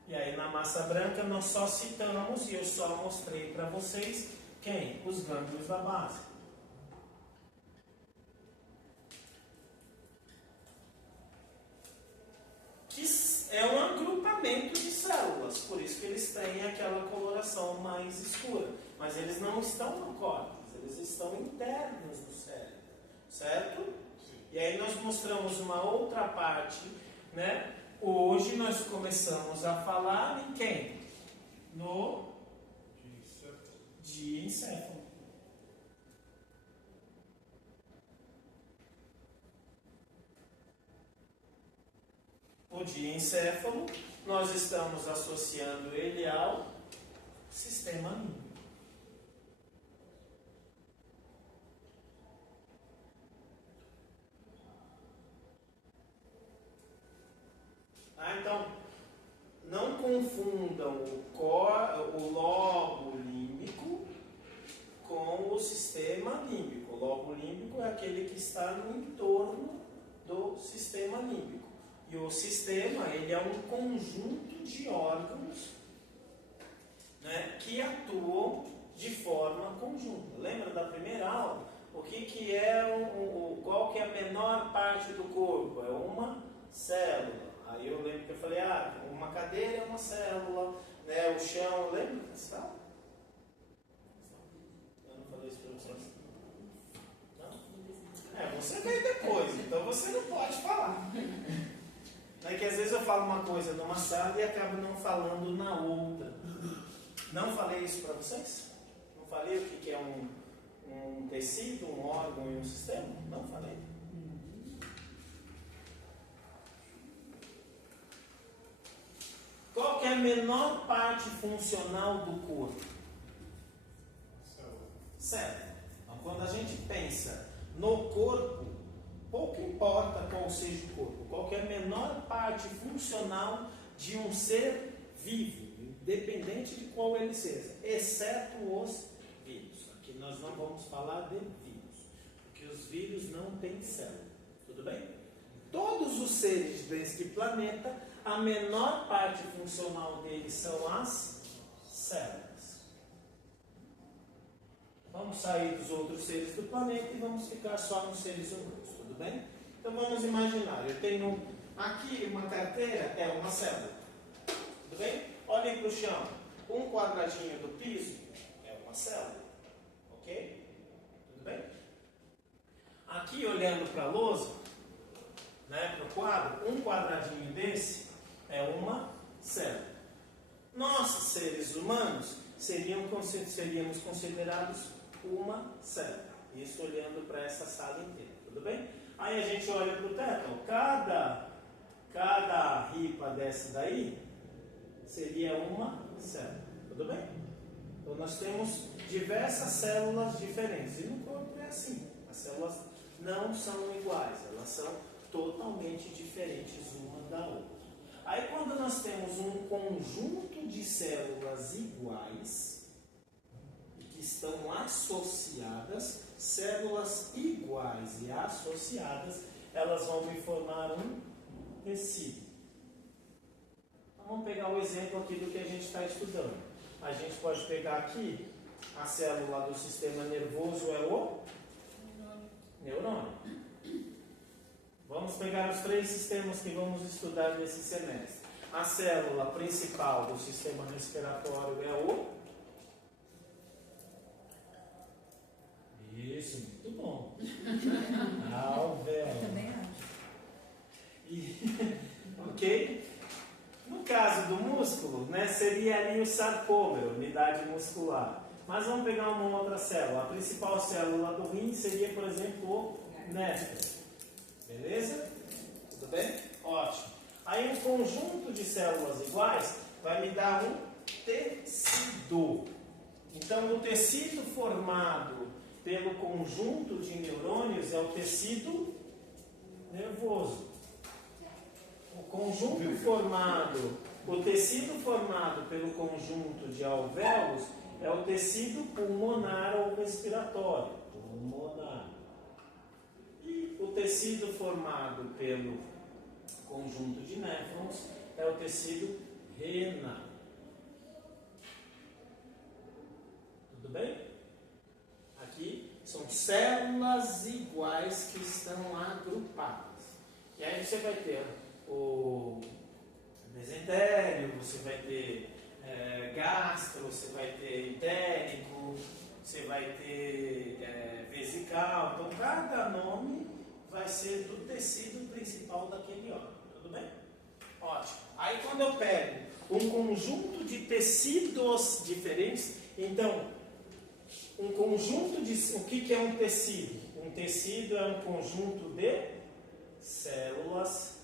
E aí na massa branca nós só citamos, e eu só mostrei para vocês, quem? Os gânglios da base. Que é um agrupamento de células, por isso que eles têm aquela coloração mais escura. Mas eles não estão no córtex, eles estão internos do cérebro, certo? Sim. E aí nós mostramos uma outra parte, né? Hoje nós começamos a falar em quem? No diencéfalo. grupo de encéfalo, nós estamos associando ele ao sistema límbico. Então, não confundam o lobo límbico com o sistema límbico. O lobo límbico é aquele que está no entorno do sistema límbico. E o sistema, ele é um conjunto de órgãos, né, que atuam de forma conjunta. Lembra da primeira aula? O que é qual que é a menor parte do corpo? É uma célula. Aí eu lembro que eu falei, uma cadeira é uma célula, né, o chão, lembra? Eu não falei isso para vocês. Não? Você veio depois, então você não pode falar. É que às vezes eu falo uma coisa numa sala e acabo não falando na outra. Não falei isso para vocês? Não falei o que é um tecido, um órgão e um sistema? Não falei. Qual que é a menor parte funcional do corpo? Célula. Então, quando a gente pensa no corpo, pouco importa qual seja o corpo, qual que é a menor parte funcional de um ser vivo, independente de qual ele seja, exceto os vírus. Aqui nós não vamos falar de vírus, porque os vírus não têm célula. Tudo bem? Todos os seres deste planeta, a menor parte funcional deles são as células. Vamos sair dos outros seres do planeta e vamos ficar só nos seres humanos, tudo bem? Então vamos imaginar, eu tenho aqui uma carteira, é uma célula, tudo bem? Olhem para o chão, um quadradinho do piso é uma célula, ok? Tudo bem? Aqui olhando para a lousa, né, para o quadro, um quadradinho desse é uma célula. Nós, seres humanos, seríamos considerados uma célula. Isso olhando para essa sala inteira, tudo bem? Aí a gente olha para o teto, cada ripa dessa daí seria uma célula, tudo bem? Então nós temos diversas células diferentes. E no corpo é assim, as células não são iguais, elas são totalmente diferentes uma da outra. Aí quando nós temos um conjunto de células iguais, que estão associadas, células iguais e associadas, elas vão me formar um tecido. Então, vamos pegar o exemplo aqui do que a gente está estudando. A gente pode pegar aqui, a célula do sistema nervoso é o neurônio. Vamos pegar os 3 sistemas que vamos estudar nesse semestre. A célula principal do sistema respiratório é o... Isso, muito bom. Alvéolo. Também acho. Ok? No caso do músculo, né, seria ali o sarcômero, unidade muscular. Mas vamos pegar uma outra célula. A principal célula do rim seria, por exemplo, o néfron. Beleza? Tudo bem? Ótimo. Aí um conjunto de células iguais vai me dar um tecido. Então o tecido formado pelo conjunto de neurônios é o tecido nervoso. O tecido formado pelo conjunto de alvéolos é o tecido pulmonar ou respiratório. Pulmonar. E o tecido formado pelo conjunto de néfrons é o tecido renal. Tudo bem? Aqui são células iguais que estão agrupadas. E aí você vai ter o mesentério, você vai ter gastro, você vai ter entérico, você vai ter vesical. Então cada nome vai ser do tecido principal daquele órgão. Tudo bem? Ótimo. Aí quando eu pego um conjunto de tecidos diferentes, então um conjunto de... O que é um tecido? Um tecido é um conjunto de células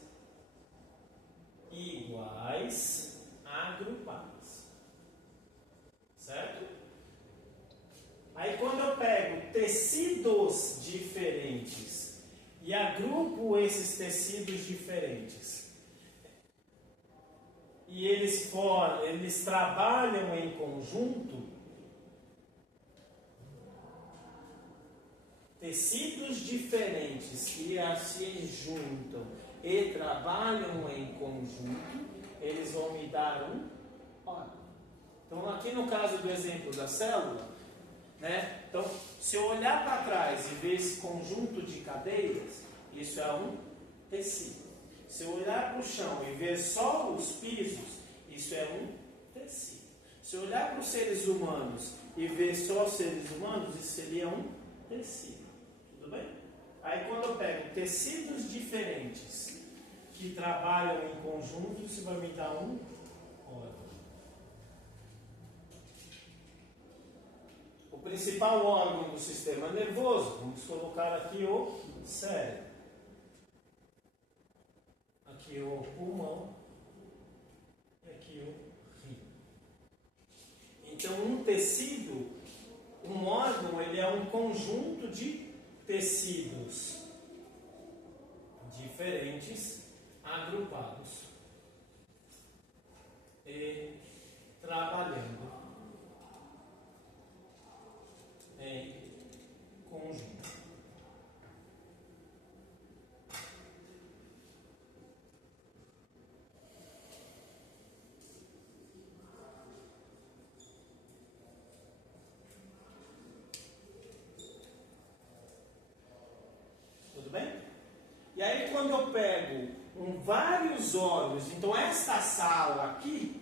iguais agrupadas. Certo? Aí quando eu pego tecidos diferentes e agrupo esses tecidos diferentes e eles trabalham em conjunto, tecidos diferentes que se juntam e trabalham em conjunto, eles vão me dar um órgão. Então aqui no caso do exemplo da célula, né? Então, se eu olhar para trás e ver esse conjunto de cadeias, isso é um tecido. Se eu olhar para o chão e ver só os pisos, isso é um tecido. Se eu olhar para os seres humanos e ver só os seres humanos, isso seria um tecido. Tudo bem? Aí quando eu pego tecidos diferentes que trabalham em conjunto, isso vai me dar um órgão. O principal órgão do sistema nervoso, vamos colocar aqui o cérebro. Aqui o pulmão e aqui o rim. Então um tecido, um órgão, ele é um conjunto de tecidos diferentes, agrupados e trabalhando em conjunto. Tudo bem? E aí quando eu pego vários órgãos, então esta sala aqui,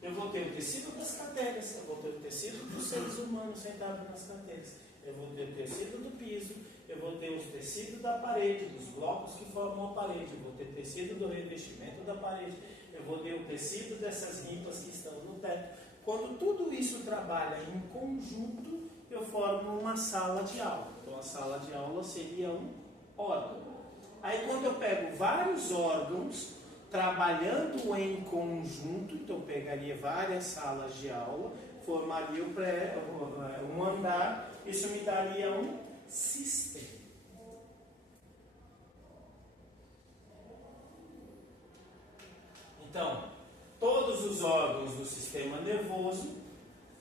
eu vou ter o tecido das cadeiras, eu vou ter o tecido dos seres humanos sentados nas cadeiras, eu vou ter o tecido do piso, eu vou ter os tecidos da parede, dos blocos que formam a parede, eu vou ter tecido do revestimento da parede, eu vou ter o tecido dessas rimpas que estão no teto. Quando tudo isso trabalha em conjunto, eu formo uma sala de aula. Então a sala de aula seria um órgão. Aí quando eu pego vários órgãos trabalhando em conjunto, então eu pegaria várias salas de aula, formaria um andar, isso me daria um sistema. Então, todos os órgãos do sistema nervoso,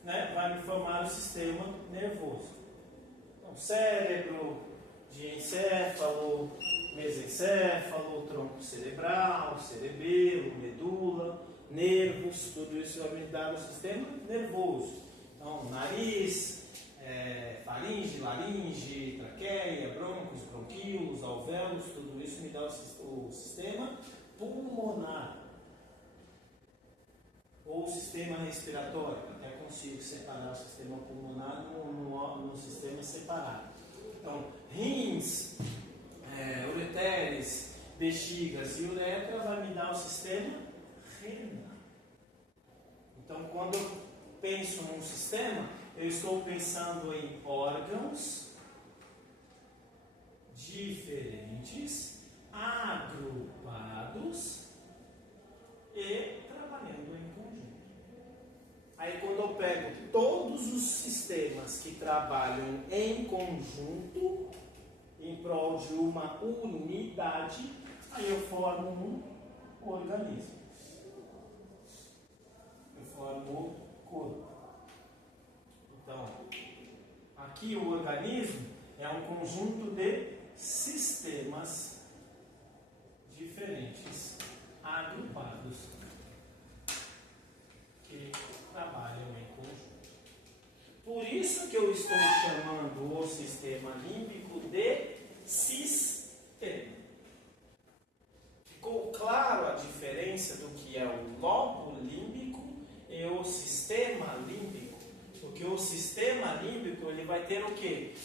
né, vai me formar o sistema nervoso. Então, cérebro, diencéfalo, mesencéfalo, tronco cerebral, cerebelo, medula, nervos, tudo isso vai me dar o sistema nervoso. Então, nariz, faringe, laringe, traqueia, brônquios, bronquíolos, alvéolos, tudo isso me dá o sistema pulmonar. Ou o sistema respiratório, até consigo separar o sistema pulmonar no sistema separado. Então, rins, ureteres, bexigas e uretra vai me dar o sistema renal. Então, quando eu penso num sistema, eu estou pensando em órgãos diferentes, agrupados e trabalhando em conjunto. Aí quando eu pego todos os sistemas que trabalham em conjunto, em prol de uma unidade, aí eu formo um organismo. Eu formo o corpo. Então, aqui o organismo é um conjunto de sistemas diferentes, agrupados, que trabalham em conjunto. Por isso que eu estou chamando o sistema límbico de sistema. Ficou claro a diferença do que é o lobo límbico e o sistema límbico? Porque o sistema límbico ele vai ter o quê?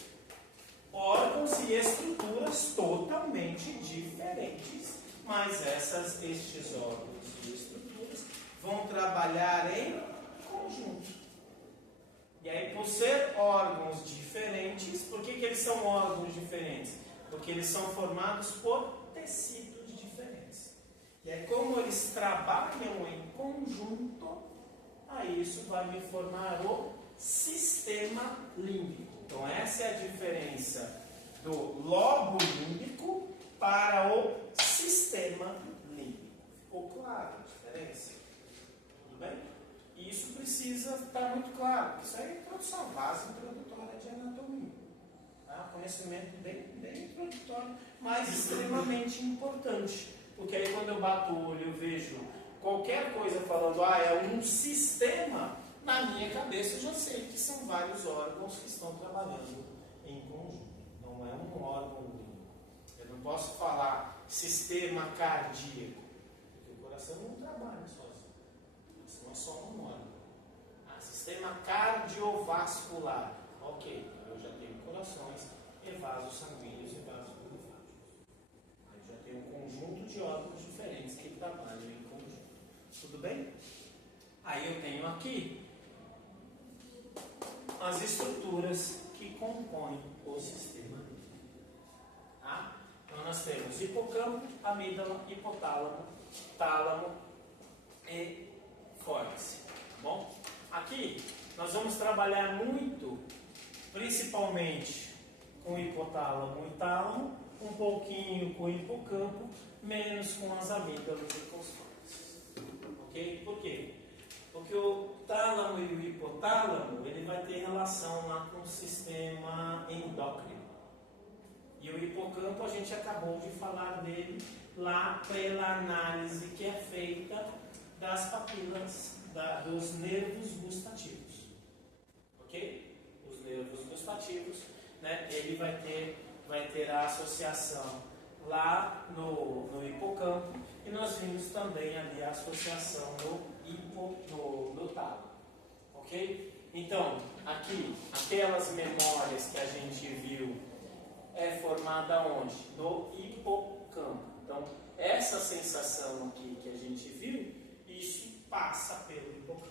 Órgãos e estruturas totalmente diferentes, mas estes órgãos e estruturas vão trabalhar em conjunto. E aí, por ser órgãos diferentes, por que eles são órgãos diferentes? Porque eles são formados por tecidos diferentes. E aí, como eles trabalham em conjunto, aí isso vai me formar o sistema límbico. Então, essa é a diferença do lobo límbico para o sistema límbico. Ficou claro a diferença? Tudo bem? E isso precisa estar muito claro. Isso aí é introdução, base introdutória de anatomia. Tá? Conhecimento bem introdutório, mas extremamente importante. Porque aí quando eu bato o olho, eu vejo qualquer coisa falando, é um sistema, na minha cabeça eu já sei que são vários órgãos que estão trabalhando em conjunto. Não é um órgão único. Eu não posso falar sistema cardíaco, porque o coração não trabalha sozinho. O coração é só um órgão. Sistema cardiovascular. Ok, eu já tenho corações e vasos sanguíneos e vasos linfáticos. Aí já tenho um conjunto de órgãos diferentes que trabalham em conjunto. Tudo bem? Aí eu tenho aqui as estruturas que compõem o sistema límbico. Tá? Então nós temos hipocampo, amígdala, hipotálamo, tálamo e fórnix. Bom? Aqui nós vamos trabalhar muito, principalmente com hipotálamo e tálamo, um pouquinho com o hipocampo, menos com as amígdalas e com os fórnix. Ok? Por quê? Porque o tálamo e o hipotálamo, ele vai ter relação lá com o sistema endócrino. E o hipocampo, a gente acabou de falar dele lá pela análise que é feita das papilas, dos nervos gustativos. Ok? Os nervos gustativos, né, ele vai ter a associação lá no hipocampo, e nós vimos também ali a associação no tálamo. Ok? Então, aqui, aquelas memórias que a gente viu é formada onde? No hipocampo. Então, essa sensação aqui que a gente viu, isso passa pelo hipocampo.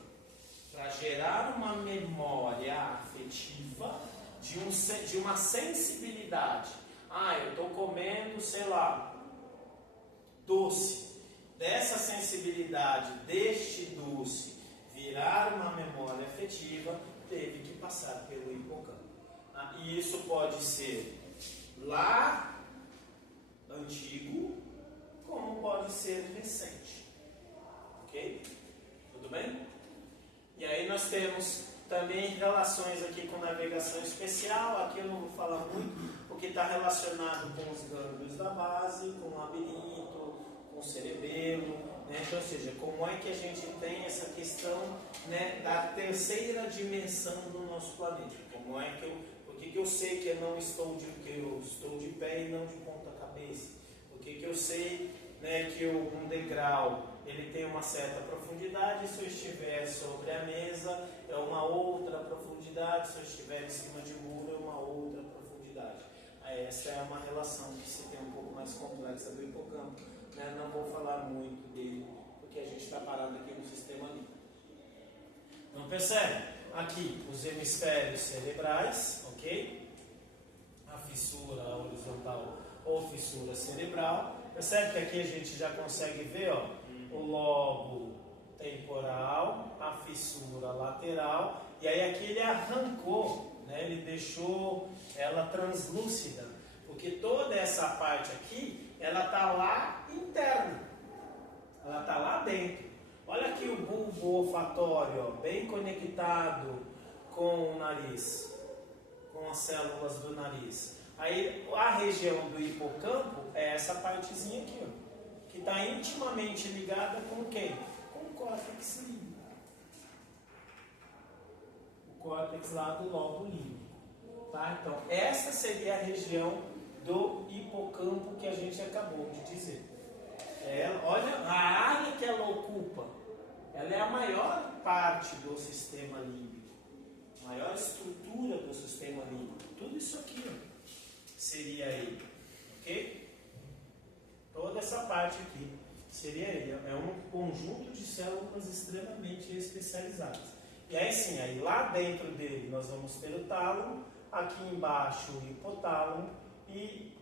Para gerar uma memória afetiva de uma sensibilidade. Eu estou comendo, sei lá, doce. Dessa sensibilidade, deste doce, virar uma memória afetiva, teve que passar pelo hipocampo. E isso pode ser lá antigo, como pode ser recente. Ok? Tudo bem? E aí nós temos também relações aqui com navegação especial. Aqui eu não vou falar muito, porque está relacionado com os gânglios da base, com o labirinto, com o cerebelo, né? Então, ou seja, como é que a gente tem essa questão, né, da terceira dimensão do nosso planeta? Como é que por que eu sei que eu não estou que eu estou de pé e não de ponta cabeça? Por que eu sei, né, que um degrau ele tem uma certa profundidade, se eu estiver sobre a mesa é uma outra profundidade, se eu estiver em cima de muro é uma outra profundidade. Essa é uma relação que se tem um pouco mais complexa do hipocampo, né? Não vou falar muito dele, porque a gente está parado aqui no sistema límbico. Então percebe? Aqui os hemisférios cerebrais, ok? A fissura horizontal ou fissura cerebral. Percebe que aqui a gente já consegue ver, o lobo temporal, a fissura lateral, e aí aqui ele arrancou, né, ele deixou ela translúcida, porque toda essa parte aqui, ela está lá interna, ela está lá dentro. Olha aqui o bulbo olfatório, bem conectado com o nariz, com as células do nariz. Aí a região do hipocampo é essa partezinha aqui, que está intimamente ligada com quem? Com o córtex límbico. O córtex lá do lobo límbico. Tá? Então, essa seria a região do hipocampo que a gente acabou de dizer. Olha a área que ela ocupa. Ela é a maior parte do sistema límbico. A maior estrutura do sistema límbico. Tudo isso aqui, seria ele. Ok? Toda essa parte aqui seria ele. É um conjunto de células extremamente especializadas. E aí sim, aí lá dentro dele nós vamos ter o tálamo, aqui embaixo o hipotálamo e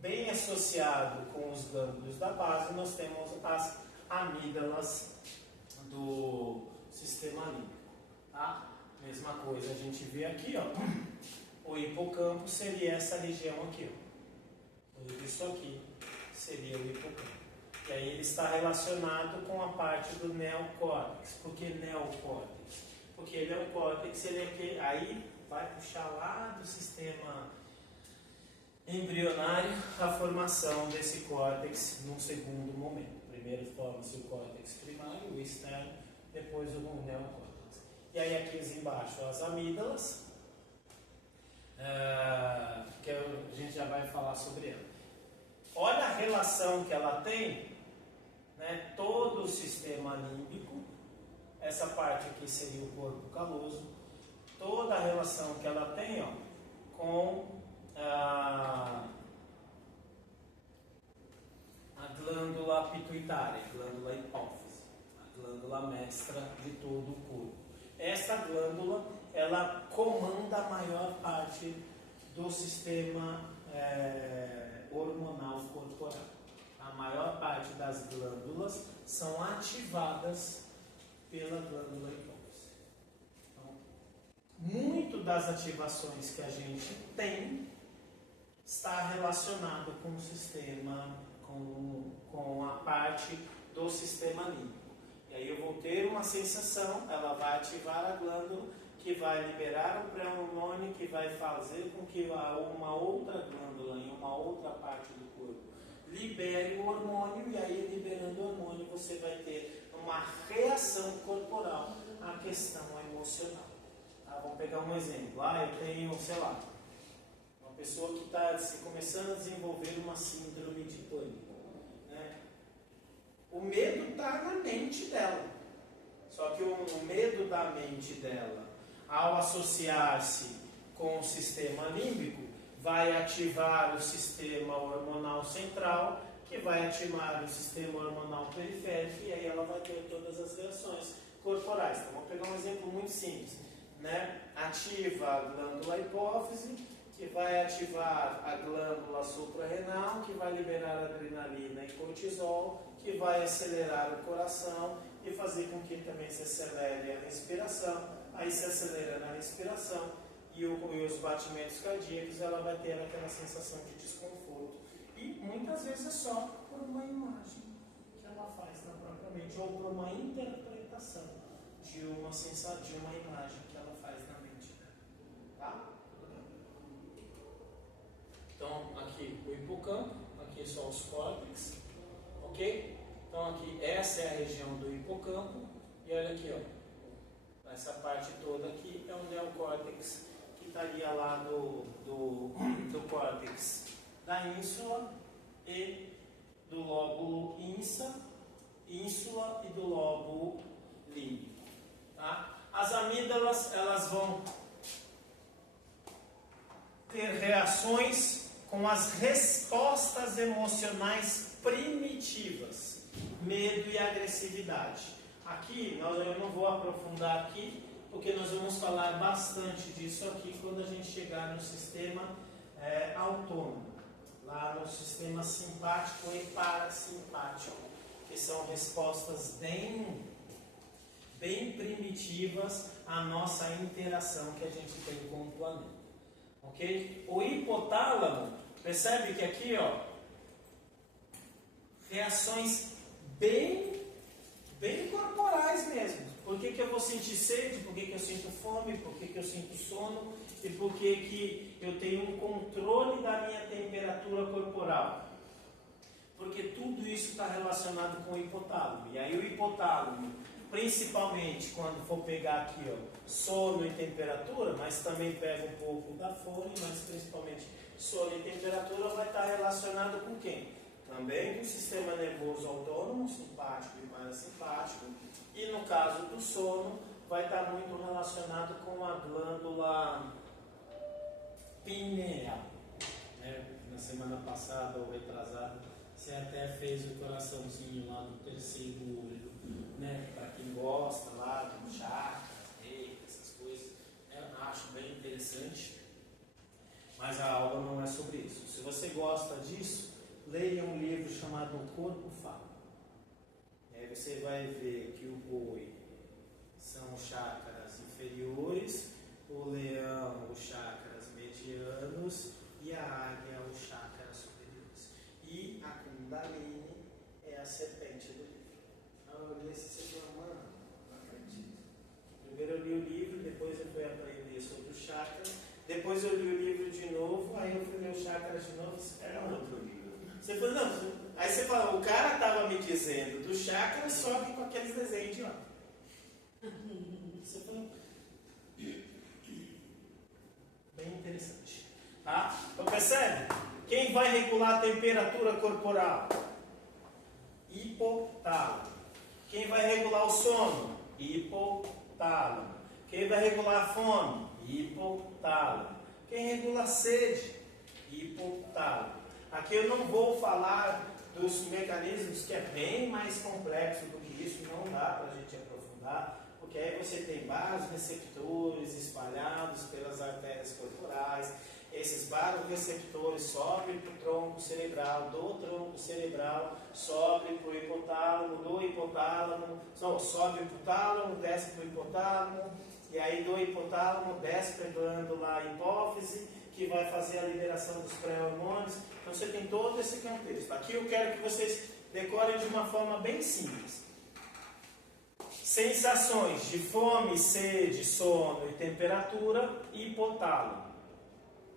bem associado com os gânglios da base, nós temos as amígdalas do sistema límbico. Tá? Mesma coisa a gente vê aqui, ó. O hipocampo seria essa região aqui, ó. Tudo isso aqui seria o hipocampo. E aí ele está relacionado com a parte do neocórtex. Por que neocórtex? Porque neocórtex, ele é que aí vai puxar lá do sistema embrionário a formação desse córtex num segundo momento. Primeiro forma-se o córtex primário, o externo, depois o neocórtex. E aí aqui embaixo as amígdalas, que a gente já vai falar sobre ela. Olha a relação que ela tem, né? Todo o sistema límbico, essa parte aqui seria o corpo caloso, toda a relação que ela tem, ó, com a glândula pituitária, a glândula hipófise, a glândula mestra de todo o corpo. Essa glândula, ela comanda a maior parte do sistema hormonal corporal. A maior parte das glândulas são ativadas pela glândula hipófise. Então, muito das ativações que a gente tem está relacionado com o sistema, com a parte do sistema límbico. E aí eu vou ter uma sensação, ela vai ativar a glândula, que vai liberar o pré-hormônio, que vai fazer com que uma outra glândula em uma outra parte do corpo libere o hormônio, e aí liberando o hormônio você vai ter uma reação corporal à questão emocional. Tá? Vamos pegar um exemplo. Eu tenho, sei lá, uma pessoa que está começando a desenvolver uma síndrome de pânico. Né? O medo está na mente dela. Só que o medo da mente dela, ao associar-se com o sistema límbico, vai ativar o sistema hormonal central, que vai ativar o sistema hormonal periférico, e aí ela vai ter todas as reações corporais. Então, vamos pegar um exemplo muito simples. Né? Ativa a glândula hipófise, que vai ativar a glândula suprarrenal, que vai liberar adrenalina e cortisol, que vai acelerar o coração e fazer com que também se acelere a respiração. Aí se acelerando a respiração e os batimentos cardíacos, ela vai ter aquela sensação de desconforto. E muitas vezes é só por uma imagem que ela faz na própria mente, ou por uma interpretação de uma sensação, de uma imagem que ela faz na mente dela. Tá? Então, aqui o hipocampo, aqui são os córtex, ok? Então, aqui, essa é a região do hipocampo, e olha aqui, ó, essa parte toda aqui é o neocórtex, que estaria lá do córtex da ínsula e do lóbulo ínsula e do lóbulo límbico. Tá? As amígdalas, elas vão ter reações com as respostas emocionais primitivas, medo e agressividade. Aqui, eu não vou aprofundar aqui, porque nós vamos falar bastante disso aqui quando a gente chegar no sistema autônomo, lá no sistema simpático e parasimpático, que são respostas bem primitivas à nossa interação que a gente tem com o planeta. Ok? O hipotálamo, percebe que aqui, ó, reações bem corporais mesmo. Por que eu vou sentir sede? Por que eu sinto fome? Por que eu sinto sono? E por que eu tenho um controle da minha temperatura corporal? Porque tudo isso está relacionado com o hipotálamo. E aí o hipotálamo, principalmente quando for pegar aqui, ó, sono e temperatura, mas também pega um pouco da fome, mas principalmente sono e temperatura, vai estar relacionado com quem? Também com o sistema nervoso autônomo, simpático e parasimpático, e no caso do sono, vai estar muito relacionado com a glândula pineal. Né? Na semana passada ou retrasada, você até fez o coraçãozinho lá do terceiro olho, né? Para quem gosta lá do chakras, essas coisas, eu acho bem interessante, mas a aula não é sobre isso. Se você gosta gosta disso, leia um livro chamado O Corpo Fala. Aí você vai ver que o boi são os chakras inferiores, o leão os chakras medianos e a águia os chakras superiores. E a Kundalini é a serpente do livro. Eu li esse segundo ano, não acredito. Primeiro eu li o livro, depois eu fui aprender sobre os chakras, depois eu li o livro de novo, aí eu fui ler os chakras de novo. Era outro livro. Você falou, não, aí você fala, o cara estava me dizendo dos chakras, só que com aqueles desenhos de lá. Você falou. Bem interessante. Tá? Então percebe? Quem vai regular a temperatura corporal? Hipotálamo. Quem vai regular o sono? Hipotálamo. Quem vai regular a fome? Hipotálamo. Quem regula a sede? Hipotálamo. Aqui eu não vou falar dos mecanismos que é bem mais complexo do que isso, não dá para a gente aprofundar, porque aí você tem vários receptores espalhados pelas artérias corporais, esses vários receptores sobem para o tronco cerebral, do tronco cerebral sobe para o hipotálamo, do hipotálamo, sobe para o tálamo, desce para o hipotálamo, e aí do hipotálamo desce para a glândula hipófise, que vai fazer a liberação dos pré-hormônios. Então você tem todo esse contexto. Aqui eu quero que vocês decorem de uma forma bem simples. Sensações de fome, sede, sono e temperatura, hipotálamo.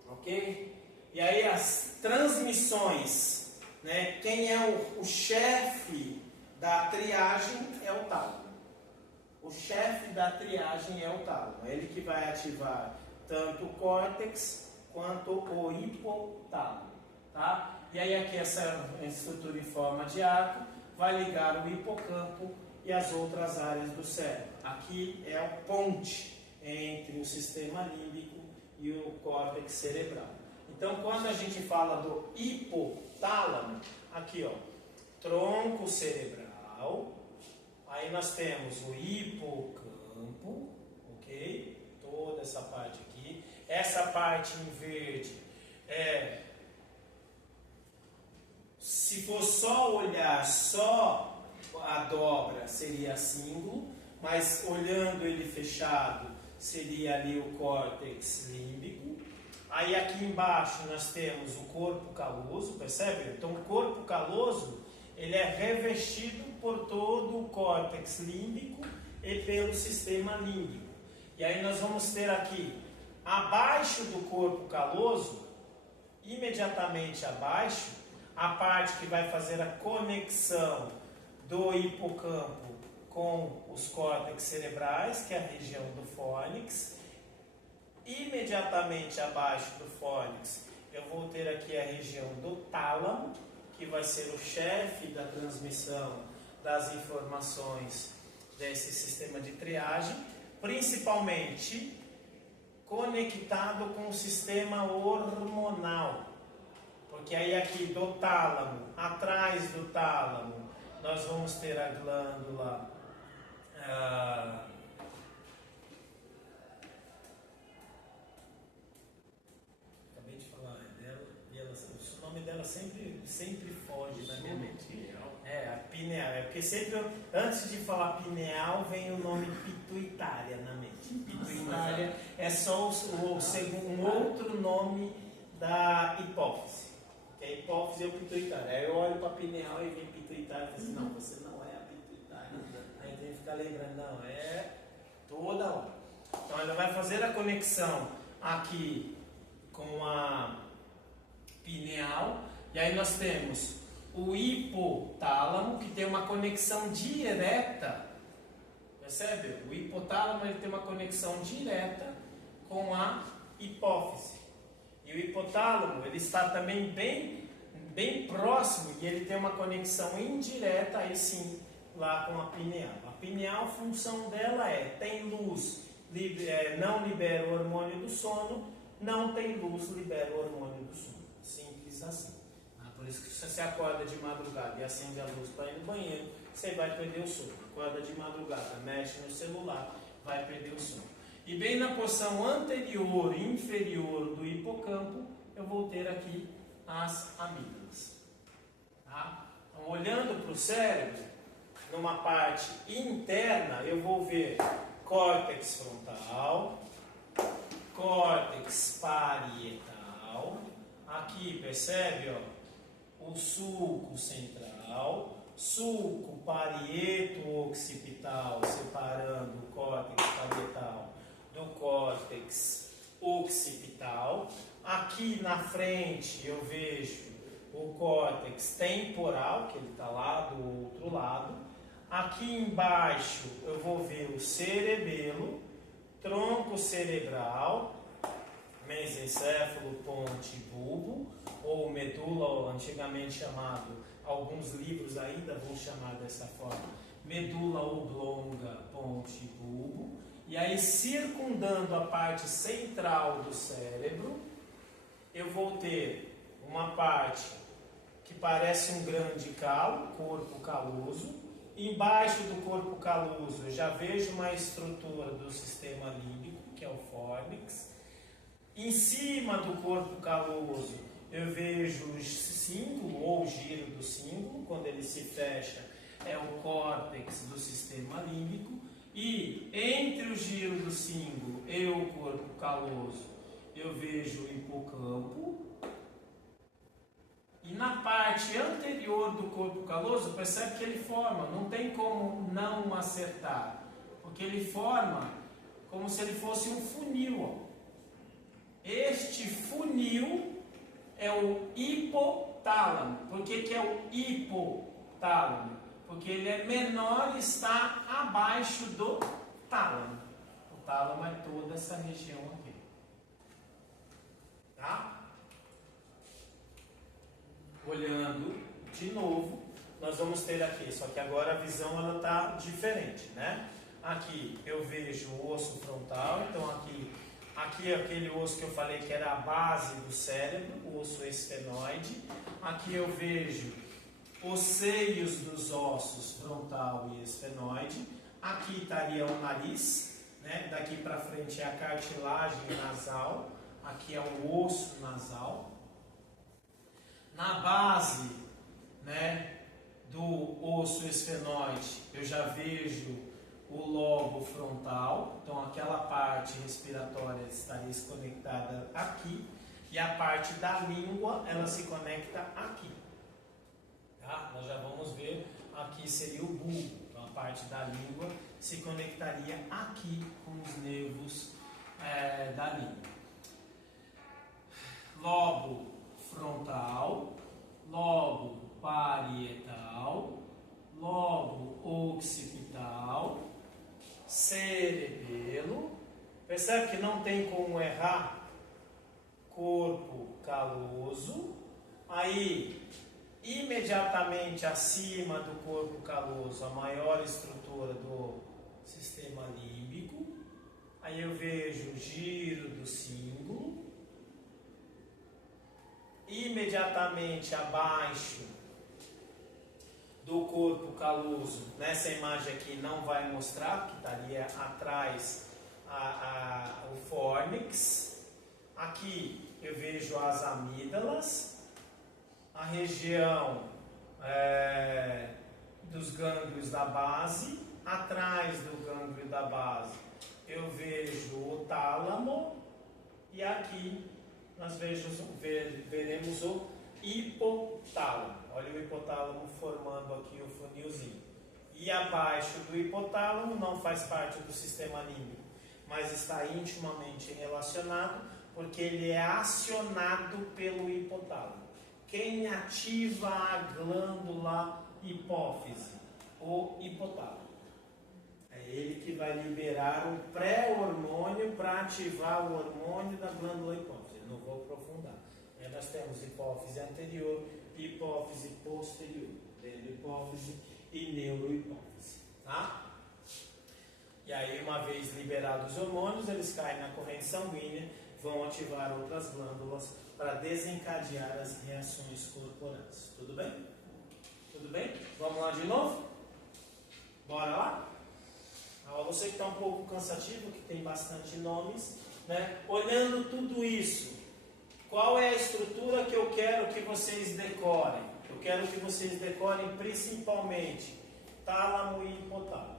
Ok? E aí as transmissões, né? Quem é o chefe da triagem é o tálamo. O chefe da triagem é o tálamo. É ele que vai ativar tanto o córtex quanto o hipotálamo, tá? E aí aqui essa estrutura em forma de arco vai ligar o hipocampo e as outras áreas do cérebro. Aqui é a ponte entre o sistema límbico e o córtex cerebral. Então, quando a gente fala do hipotálamo, aqui ó, tronco cerebral, aí nós temos o hipocampo, ok? Toda essa parte aqui. Essa parte em verde se for só olhar só a dobra seria símbolo, mas olhando ele fechado seria ali o córtex límbico. Aí aqui embaixo nós temos o corpo caloso, percebe? Então o corpo caloso ele é revestido por todo o córtex límbico e pelo sistema límbico. E aí nós vamos ter aqui abaixo do corpo caloso, imediatamente abaixo, a parte que vai fazer a conexão do hipocampo com os córtex cerebrais, que é a região do fónix. Imediatamente abaixo do fónix, eu vou ter aqui a região do tálamo, que vai ser o chefe da transmissão das informações desse sistema de triagem, principalmente conectado com o sistema hormonal, porque aí aqui do tálamo, atrás do tálamo, nós vamos ter a glândula acabei de falar dela, e o nome dela sempre foge da minha mente. A pineal, porque sempre antes de falar pineal vem o nome pituitária na mente. Pituitária é só um outro nome da hipófise. Que a hipófise é o pituitário. Aí eu olho para a pineal e vem pituitária e falo assim, não, você não é a pituitária. Aí tem que ficar lembrando, não, é toda hora. Então ela vai fazer a conexão aqui com a pineal, e aí nós temos o hipotálamo, que tem uma conexão direta, percebe? O hipotálamo ele tem uma conexão direta com a hipófise. E o hipotálamo ele está também bem próximo, e ele tem uma conexão indireta, aí sim, lá com a pineal. A pineal, a função dela tem luz, não libera o hormônio do sono, não tem luz, libera o hormônio do sono. Simples assim. Por isso que se você acorda de madrugada e acende a luz para ir no banheiro, você vai perder o sono. Acorda de madrugada, mexe no celular, vai perder o sono. E bem na porção anterior e inferior do hipocampo, eu vou ter aqui as amígdalas. Tá? Então, olhando para o cérebro, numa parte interna, eu vou ver córtex frontal, córtex parietal, aqui percebe, ó, o sulco central, sulco parieto-occipital, separando o córtex parietal do córtex occipital. Aqui na frente eu vejo o córtex temporal, que ele está lá do outro lado. Aqui embaixo eu vou ver o cerebelo, tronco cerebral, mesencéfalo, ponte, bulbo, ou medula, ou antigamente chamado, alguns livros ainda vão chamar dessa forma, medula oblonga, ponte, bulbo. E aí, circundando a parte central do cérebro, eu vou ter uma parte que parece um grande calo, corpo caloso. Embaixo do corpo caloso eu já vejo uma estrutura do sistema límbico, que é o fórnix. Em cima do corpo caloso eu vejo o cíngulo ou o giro do cíngulo, quando ele se fecha é o córtex do sistema límbico. E entre o giro do cíngulo e o corpo caloso eu vejo o hipocampo. E na parte anterior do corpo caloso, percebe que ele forma, não tem como não acertar, porque ele forma como se ele fosse um funil. Ó. Este funil é o hipotálamo. Por que é o hipotálamo? Porque ele é menor e está abaixo do tálamo. O tálamo é toda essa região aqui. Tá? Olhando de novo, nós vamos ter aqui, só que agora a visão ela está diferente, né? Aqui eu vejo o osso frontal, então aqui é aquele osso que eu falei que era a base do cérebro, o osso esfenoide. Aqui eu vejo os seios dos ossos frontal e esfenoide. Aqui estaria o nariz, né? Daqui para frente é a cartilagem nasal. Aqui é o osso nasal. Na base, né, do osso esfenoide, eu já vejo o lobo frontal. Então, aquela parte respiratória estaria conectada aqui. E a parte da língua, ela se conecta aqui. Tá? Nós já vamos ver, aqui seria o bulbo. Então, a parte da língua se conectaria aqui com os nervos da língua. Lobo frontal, lobo parietal, lobo occipital, cerebelo. Percebe que não tem como errar? Corpo caloso. Aí, imediatamente acima do corpo caloso, a maior estrutura do sistema límbico. Aí eu vejo o giro do cíngulo. Imediatamente abaixo do corpo caloso, nessa imagem aqui não vai mostrar, que estaria atrás o fórnix. Aqui eu vejo as amígdalas, a região dos gânglios da base. Atrás do gânglio da base eu vejo o tálamo, e aqui nós veremos o hipotálamo. Olha o hipotálamo formando aqui o funilzinho. E abaixo do hipotálamo não faz parte do sistema límbico, mas está intimamente relacionado, porque ele é acionado pelo hipotálamo. Quem ativa a glândula hipófise? O hipotálamo. É ele que vai liberar um pré-hormônio para ativar o hormônio da glândula hipófise. Não vou aprofundar. Nós temos hipófise anterior e hipófise posterior, hipófise e neurohipófise, tá? E aí, uma vez liberados os hormônios, eles caem na corrente sanguínea, vão ativar outras glândulas para desencadear as reações corporais. Tudo bem? Tudo bem? Vamos lá de novo? Bora lá? Você que está um pouco cansativo, que tem bastante nomes, né? Olhando tudo isso, Qual é a estrutura que eu quero que vocês decorem? Eu quero que vocês decorem principalmente tálamo e hipotálamo.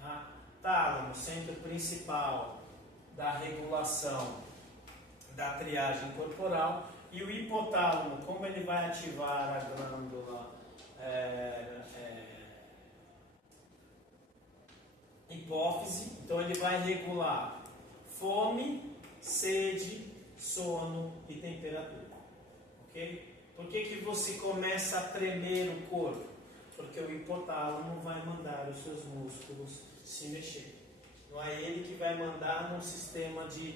Tá? Tálamo, centro principal da regulação da triagem corporal, e o hipotálamo, como ele vai ativar a glândula hipófise, então ele vai regular fome, sede, sono e temperatura. Ok? Por que você começa a tremer o corpo? Porque o hipotálamo vai mandar os seus músculos se mexer. Não é ele que vai mandar no sistema de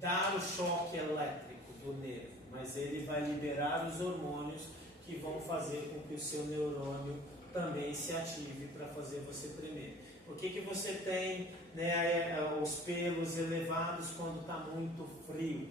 dar o choque elétrico do nervo, mas ele vai liberar os hormônios que vão fazer com que o seu neurônio também se ative para fazer você tremer. Por que você tem, né, os pelos elevados quando está muito frio?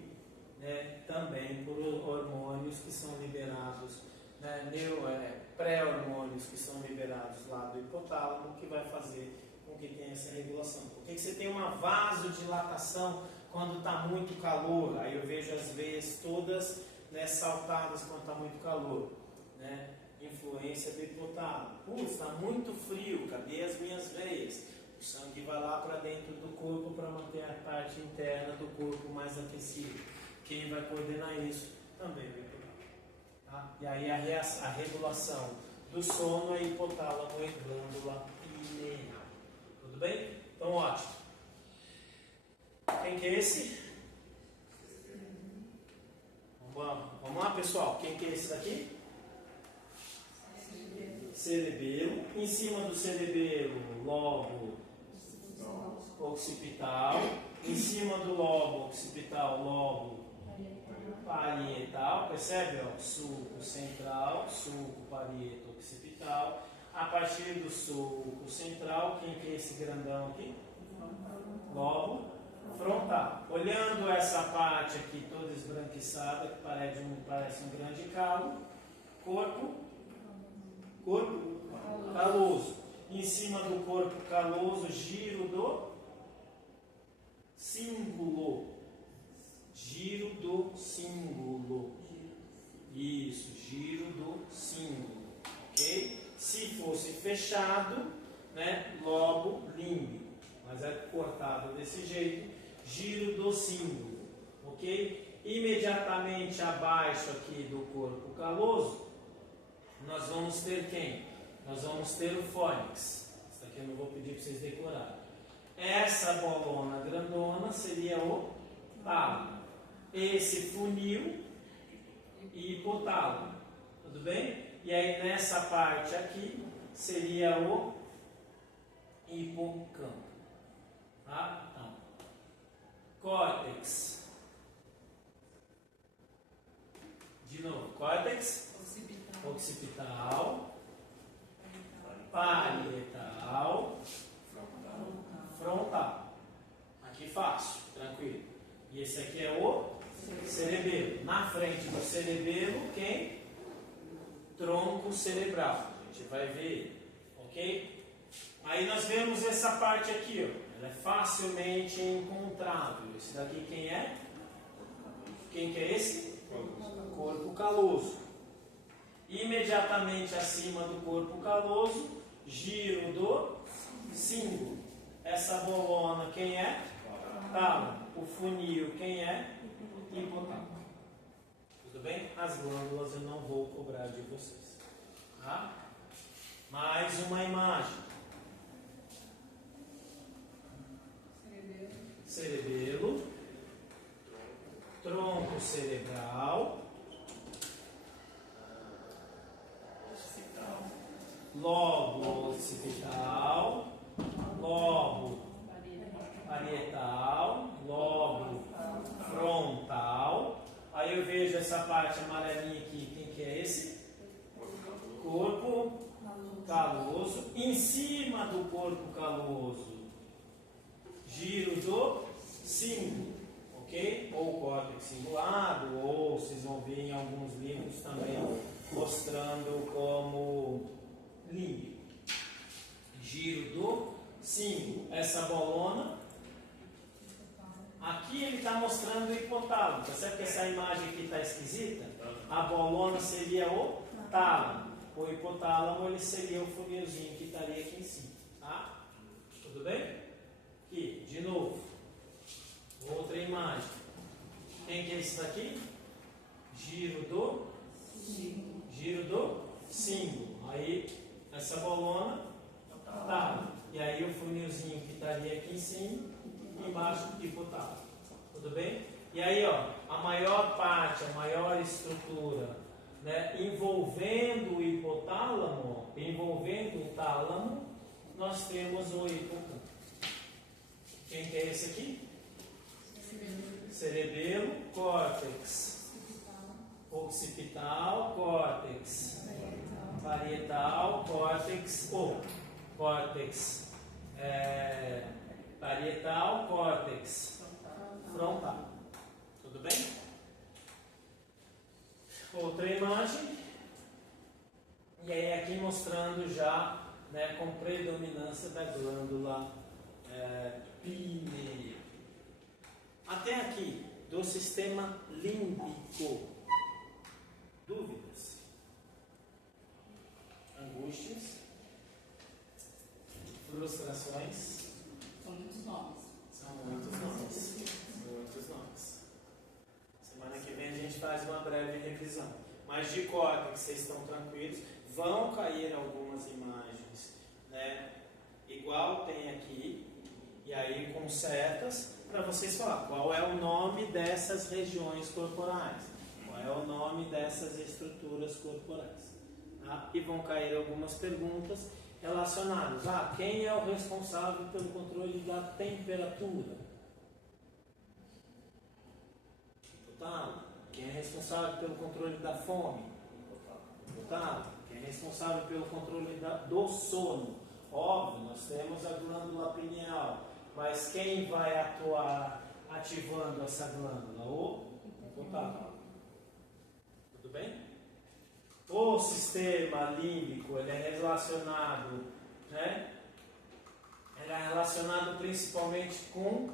Né? Também por hormônios que são liberados, né, pré-hormônios que são liberados lá do hipotálamo, que vai fazer com que tenha essa regulação. Por que você tem uma vasodilatação quando está muito calor? Aí eu vejo as veias todas, né, saltadas quando está muito calor. Né? Influência do hipotálamo. Está muito frio, cadê as minhas veias? O sangue vai lá para dentro do corpo para manter a parte interna do corpo mais aquecida. Quem vai coordenar isso? Também o hipotálamo. Tá? E aí a regulação do sono é hipotálamo e glândula pineal. Tudo bem? Então, ótimo. Quem que é esse? Vamos lá, pessoal. Quem que é esse daqui? Cerebelo. Em cima do cerebelo, lobo occipital. Em cima do lobo occipital, lobo parietal. Percebe? Ó? Sulco central, sulco parieto occipital. A partir do sulco central, quem que é esse grandão aqui? Lobo frontal. Olhando essa parte aqui toda esbranquiçada, que parece um grande calo, corpo caloso. Em cima do corpo caloso, giro do cíngulo. Giro do cíngulo. Isso, giro do cíngulo. Ok? Se fosse fechado, né, lobo límbico. Mas é cortado desse jeito, giro do cíngulo. Ok? Imediatamente abaixo aqui do corpo caloso, nós vamos ter quem? Nós vamos ter o fônix. Isso aqui eu não vou pedir para vocês decorarem. Essa bolona grandona seria o tálamo. Esse funil e hipotálamo. Tudo bem? E aí nessa parte aqui seria o hipocampo. Tá? Então, córtex. De novo, córtex occipital, parietal, frontal. Aqui fácil, tranquilo. E esse aqui é o cerebelo. Na frente do cerebelo, quem? Tronco cerebral. A gente vai ver ele, ok? Aí nós vemos essa parte aqui, ó. Ela é facilmente encontrável. Esse daqui quem é? Quem que é esse? Corpo caloso. Imediatamente acima do corpo caloso, giro do cíngulo. Essa bolona quem é? Tálamo. O funil quem é? Hipotálamo. Tudo bem? As glândulas eu não vou cobrar de vocês. Tá? Mais uma imagem. Cerebelo. Tronco cerebral. Lobo occipital, lobo parietal, lobo frontal. Aí eu vejo essa parte amarelinha aqui, quem que é esse? Corpo caloso. Em cima do corpo caloso, giro do cíngulo, ok? Ou córtex cingulado, ou vocês vão ver em alguns livros também mostrando como límbico. Giro do cíngulo. Essa bolona Aqui ele está mostrando o hipotálamo. Percebe que essa imagem aqui está esquisita? A bolona seria o tálamo. O hipotálamo ele seria o funilzinho que estaria aqui em cima. Tá? Tudo bem? Aqui, de novo. Outra imagem. Quem que é isso daqui? Giro do símbolo. Aí, essa bolona, tá. E aí o funilzinho que estaria aqui em cima, embaixo do hipotálamo. Tudo bem? E aí, ó, a maior parte, a maior estrutura, né, envolvendo o hipotálamo, envolvendo o tálamo, nós temos o hipocampo. Quem que é esse aqui? Cerebelo, córtex, occipital, córtex, parietal, córtex, córtex, parietal, córtex, frontal. Tudo bem? Outra imagem. E aí aqui mostrando já, né, com predominância da glândula pineal. Até aqui, do sistema límbico. Dúvidas? Angústias? Frustrações? São muitos nomes. São muitos nomes. Muitos nomes. Semana que vem a gente faz uma breve revisão. Mas de córtex, vocês estão tranquilos. Vão cair algumas imagens, né? Igual tem aqui. E aí com setas, para vocês falar qual é o nome dessas regiões corporais, qual é o nome dessas estruturas corporais. Tá? E vão cair algumas perguntas relacionadas a quem é o responsável pelo controle da temperatura. Hipotálamo. Quem é responsável pelo controle da fome? Hipotálamo. Quem é responsável pelo controle do sono? Óbvio, nós temos a glândula pineal. Mas quem vai atuar ativando essa glândula? O hipotálamo. Tudo bem? O sistema límbico, ele é relacionado, né? Ele é relacionado principalmente com,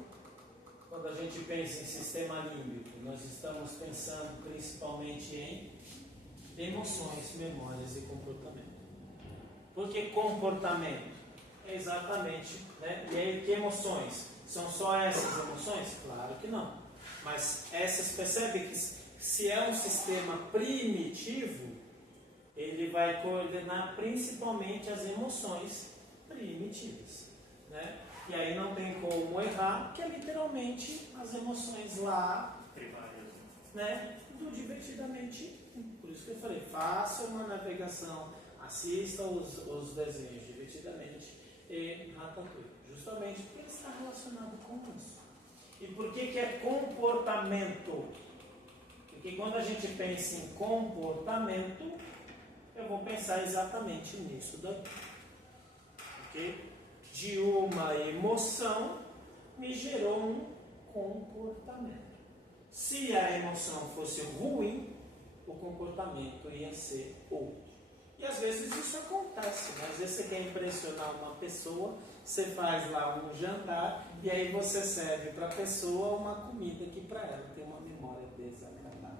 quando a gente pensa em sistema límbico, nós estamos pensando principalmente em emoções, memórias e comportamento. Por que comportamento? Exatamente, né? E aí, que emoções? São só essas emoções? Claro que não. Mas essas, percebe que se é um sistema primitivo, ele vai coordenar principalmente as emoções primitivas, né? E aí não tem como errar, porque é literalmente as emoções lá, né? Do divertidamente. Por isso que eu falei, faça uma navegação, assista os desenhos divertidamente e Ratatouille, justamente porque ele está relacionado com isso. E por que é comportamento? Porque quando a gente pensa em comportamento, eu vou pensar exatamente nisso daqui. Ok? De uma emoção me gerou um comportamento. Se a emoção fosse ruim, o comportamento ia ser outro. E às vezes isso acontece, né? Às vezes você quer impressionar uma pessoa, você faz lá um jantar e aí você serve para a pessoa uma comida que para ela tem uma memória desagradável.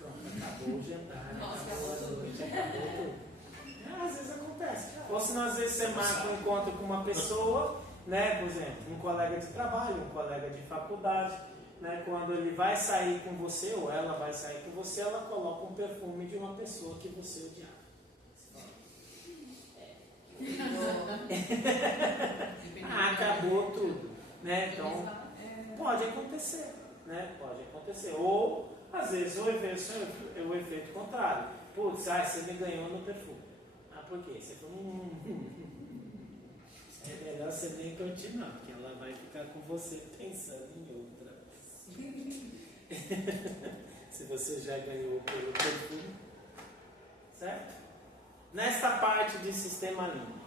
Pronto, acabou o jantar, acabou a noite, acabou tudo. Às vezes acontece. Ou se não, às vezes você marca um encontro com uma pessoa, né? Por exemplo, um colega de trabalho, um colega de faculdade, né? Quando ele vai sair com você ou ela vai sair com você, ela coloca um perfume de uma pessoa que você odiava. Acabou tudo, né? Então pode acontecer, né? Pode acontecer. Ou às vezes o efeito contrário. Putz, você me ganhou no perfume. Ah, por quê? Você falou, é melhor você nem continuar, porque ela vai ficar com você pensando em outra. Se você já ganhou pelo perfume, certo? Nesta parte de sistema límbico,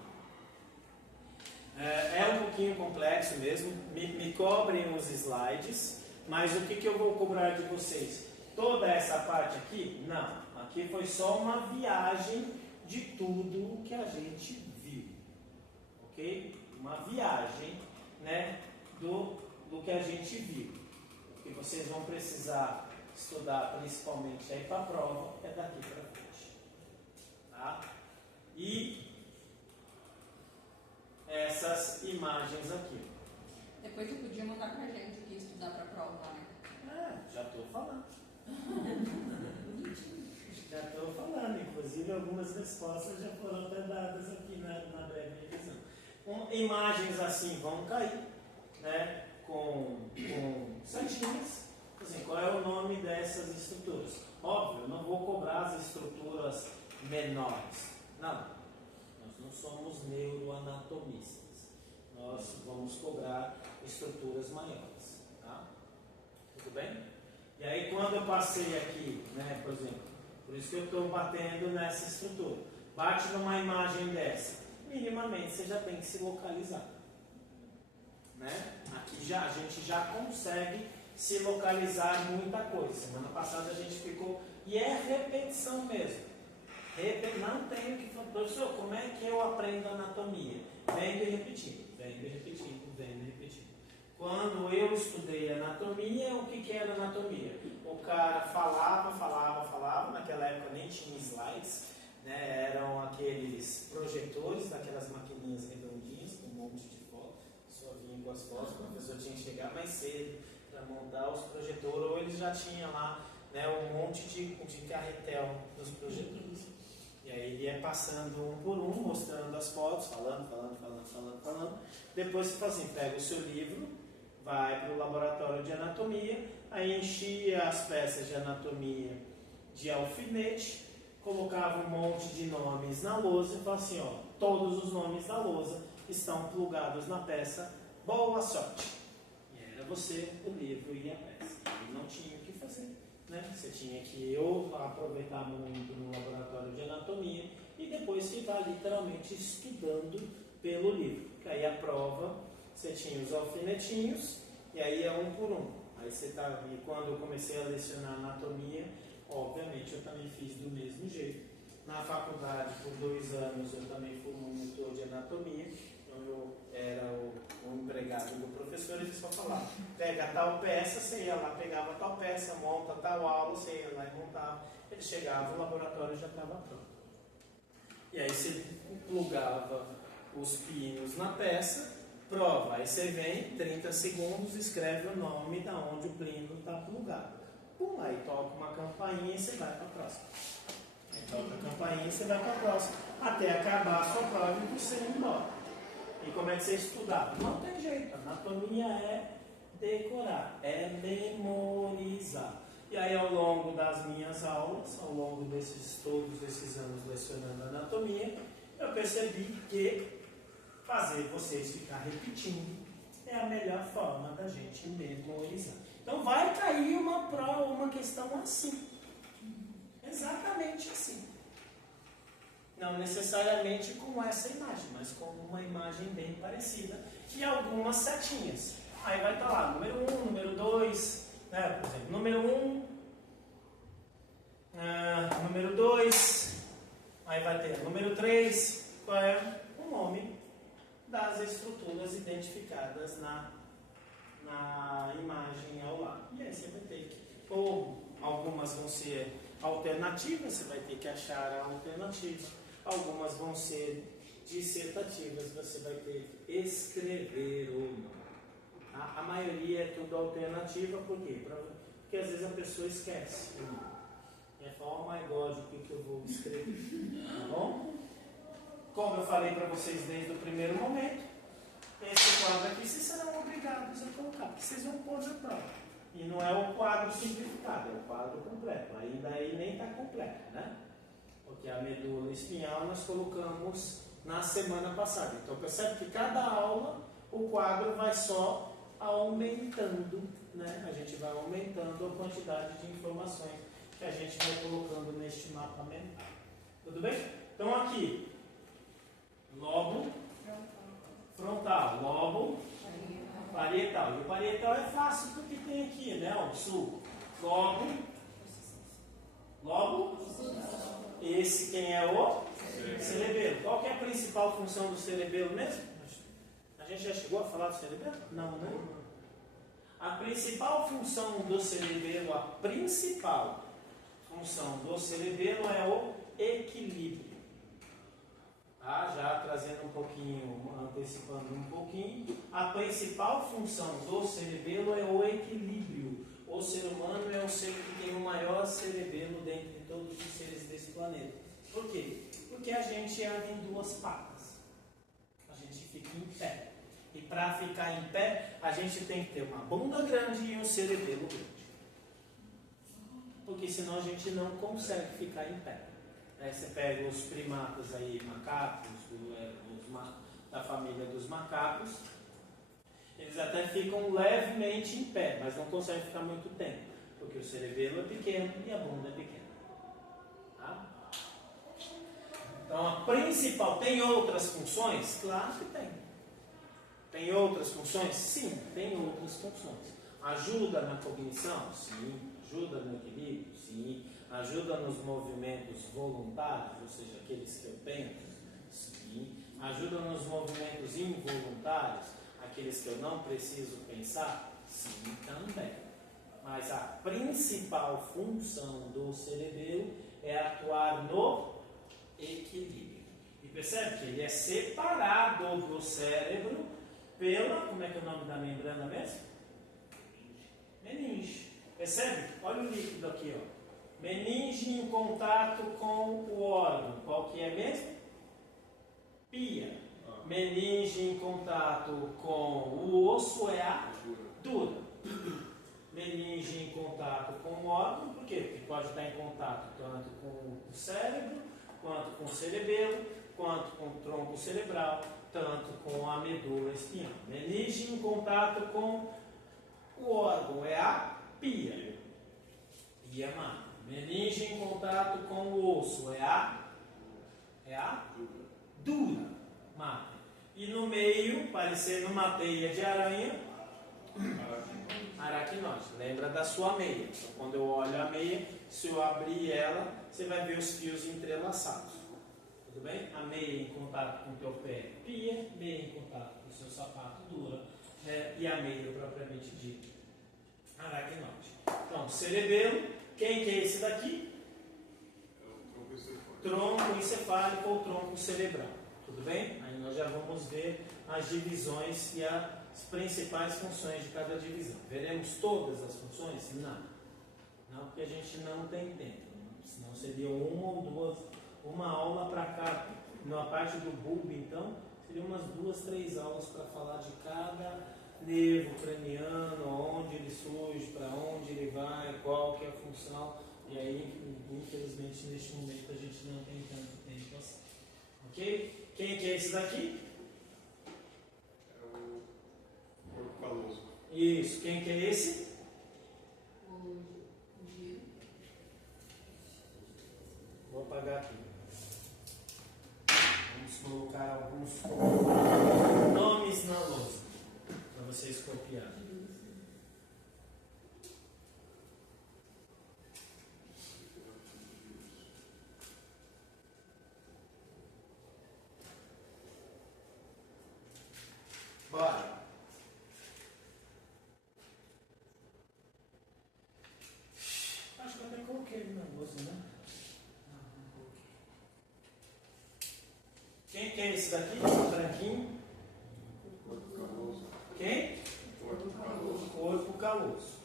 é um pouquinho complexo mesmo, me cobrem os slides, mas o que eu vou cobrar de vocês? Toda essa parte aqui? Não, aqui foi só uma viagem de tudo que a gente viu, ok? Uma viagem, né, do que a gente viu. que vocês vão precisar estudar principalmente aí para a prova é daqui para frente. Tá? E essas imagens aqui. Depois você podia mandar pra gente aqui estudar pra prova, né? Já estou falando. Já estou falando. Inclusive algumas respostas já foram até dadas aqui na breve revisão. Imagens assim vão cair, né? Com setinhas. Assim, qual é o nome dessas estruturas? Óbvio, eu não vou cobrar as estruturas menores. Não. Nós não somos neuroanatomistas. Nós vamos cobrar estruturas maiores. Tá? Tudo bem? E aí quando eu passei aqui, né, por exemplo, por isso que eu estou batendo nessa estrutura. Bate numa imagem dessa. Minimamente você já tem que se localizar. Né? Aqui a gente já consegue se localizar muita coisa. Semana passada a gente ficou. E é repetição mesmo. Não tenho que falar, professor, como é que eu aprendo anatomia? Vendo e repetindo, vendo e repetindo, vendo e repetindo. Quando eu estudei anatomia, o que era anatomia? O cara falava, naquela época nem tinha slides, né? Eram aqueles projetores, daquelas maquininhas redondinhas, com um monte de fotos, só vinha com as fotos, o professor tinha que chegar mais cedo para montar os projetores, ou eles já tinham lá, né, um monte de carretel dos projetores. E aí ele ia passando um por um, mostrando as fotos, falando. Depois você fala assim, pega o seu livro, vai para o laboratório de anatomia, aí enchia as peças de anatomia de alfinete, colocava um monte de nomes na lousa e falava assim, ó, todos os nomes da lousa estão plugados na peça, boa sorte. E era você, o livro e a peça. E não tinha o que fazer. Né? Você tinha que ou aproveitar muito no laboratório de anatomia e depois ficar literalmente estudando pelo livro. Que aí a prova, você tinha os alfinetinhos e aí é um por um. Aí você tá, e quando eu comecei a lecionar anatomia, obviamente eu também fiz do mesmo jeito. Na faculdade, por 2 anos, eu também fui monitor de anatomia. Então eu era o empregado do professor, ele só falava, pega tal peça, você ia lá, pegava tal peça, monta tal aula, você ia lá e montava. Ele chegava, o laboratório já estava pronto. E aí você plugava os pinos na peça, prova. Aí você vem, 30 segundos, escreve o nome da onde o pino está plugado. Pum, aí toca uma campainha e você vai para a próxima. Aí toca a campainha e você vai para a próxima. Até acabar a sua prova e você ir embora. E como é que você estudar? Não tem jeito. Anatomia é decorar, é memorizar. E aí ao longo das minhas aulas, ao longo todos esses anos lecionando anatomia, eu percebi que fazer vocês ficar repetindo é a melhor forma da gente memorizar. Então vai cair uma prova, uma questão assim. Exatamente assim. Não necessariamente com essa imagem, mas com uma imagem bem parecida e algumas setinhas. Aí vai estar lá, número 1, número 2, né? Por exemplo, número 1, número 2, aí vai ter número 3, qual é o nome das estruturas identificadas na imagem ao lado. E aí você vai ter que, ou algumas vão ser alternativas, você vai ter que achar a alternativa. Algumas vão ser dissertativas, você vai ter que escrever o nome. A maioria é tudo alternativa, por quê? Porque às vezes a pessoa esquece o nome. E fala, oh my God, o que eu vou escrever? Tá bom? Como eu falei para vocês desde o primeiro momento, esse quadro aqui vocês serão obrigados a colocar, porque vocês vão pôr na prova. E não é o quadro simplificado, é o quadro completo. Ainda aí nem está completo, né? Porque a medula espinhal nós colocamos na semana passada. Então percebe que cada aula o quadro vai só aumentando, né? A gente vai aumentando a quantidade de informações que a gente vai colocando neste mapa mental. Tudo bem? Então aqui, lobo frontal, lobo parietal. E o parietal é fácil porque tem aqui, né? O sulco. Lobo. Esse quem é o? Cerebelo. Qual que é a principal função do cerebelo mesmo? A gente já chegou a falar do cerebelo? Não, né? A principal função do cerebelo, a principal função do cerebelo é o equilíbrio. Tá? Já trazendo um pouquinho, antecipando um pouquinho, a principal função do cerebelo é o equilíbrio. O ser humano é o ser que tem o maior cerebelo dentre todos os seres desse planeta. Por quê? Porque a gente anda em duas patas. A gente fica em pé. E para ficar em pé, a gente tem que ter uma bunda grande e um cerebelo grande. Porque senão a gente não consegue ficar em pé. Aí você pega os primatas aí, macacos, da família dos macacos, eles até ficam levemente em pé, mas não conseguem ficar muito tempo, porque o cerebelo é pequeno e a bunda é pequena. Tá? Então a principal, tem outras funções? Claro que tem. Tem outras funções? Sim, tem outras funções. Ajuda na cognição? Sim. Ajuda no equilíbrio? Sim. Ajuda nos movimentos voluntários, ou seja, aqueles que eu penso? Sim. Ajuda nos movimentos involuntários, aqueles que eu não preciso pensar? Sim, também. Mas a principal função do cerebelo é atuar no equilíbrio. E percebe que ele é separado do cérebro pela, como é que é o nome da membrana mesmo? Meninge. Percebe? Olha o líquido aqui, ó. Meninge em contato com o órgão. Qual que é mesmo? Pia. Meninge em contato com o osso é a dura. Meninge em contato com o órgão, por quê? Porque pode estar em contato tanto com o cérebro, quanto com o cerebelo, quanto com o tronco cerebral, tanto com a medula espinhal. Meninge em contato com o órgão é a pia. Pia má. Meninge em contato com o osso é a dura. Má. E no meio, parecendo uma teia de aranha, aracnose. Lembra da sua meia. Então, quando eu olho a meia, se eu abrir ela, você vai ver os fios entrelaçados. Tudo bem? A meia em contato com o teu pé, pia. Meia em contato com o seu sapato, dura. E a meia propriamente dita, aracnose. Então, cerebelo. Quem que é esse daqui? Tronco encefálico ou tronco cerebral. Tudo bem? Aí nós já vamos ver as divisões e as principais funções de cada divisão. Veremos todas as funções? Não. Não, porque a gente não tem tempo. Senão seria uma ou duas, uma aula para cá. Na parte do bulbo, então, seriam umas 2, 3 aulas para falar de cada nervo craniano, onde ele surge, para onde ele vai, qual que é a função. E aí, infelizmente, neste momento a gente não tem tanto tempo assim. Ok? Quem que é esse daqui? É o corpo caloso. Isso. Quem que é esse? O giro. Vou apagar aqui. Vamos colocar alguns nomes na lousa para vocês copiarem. Bora. Acho que eu até coloquei ele na lousa, né? Não coloquei. Quem que é esse daqui? Esse branquinho? Corpo caloso. Quem? Corpo caloso. Corpo caloso.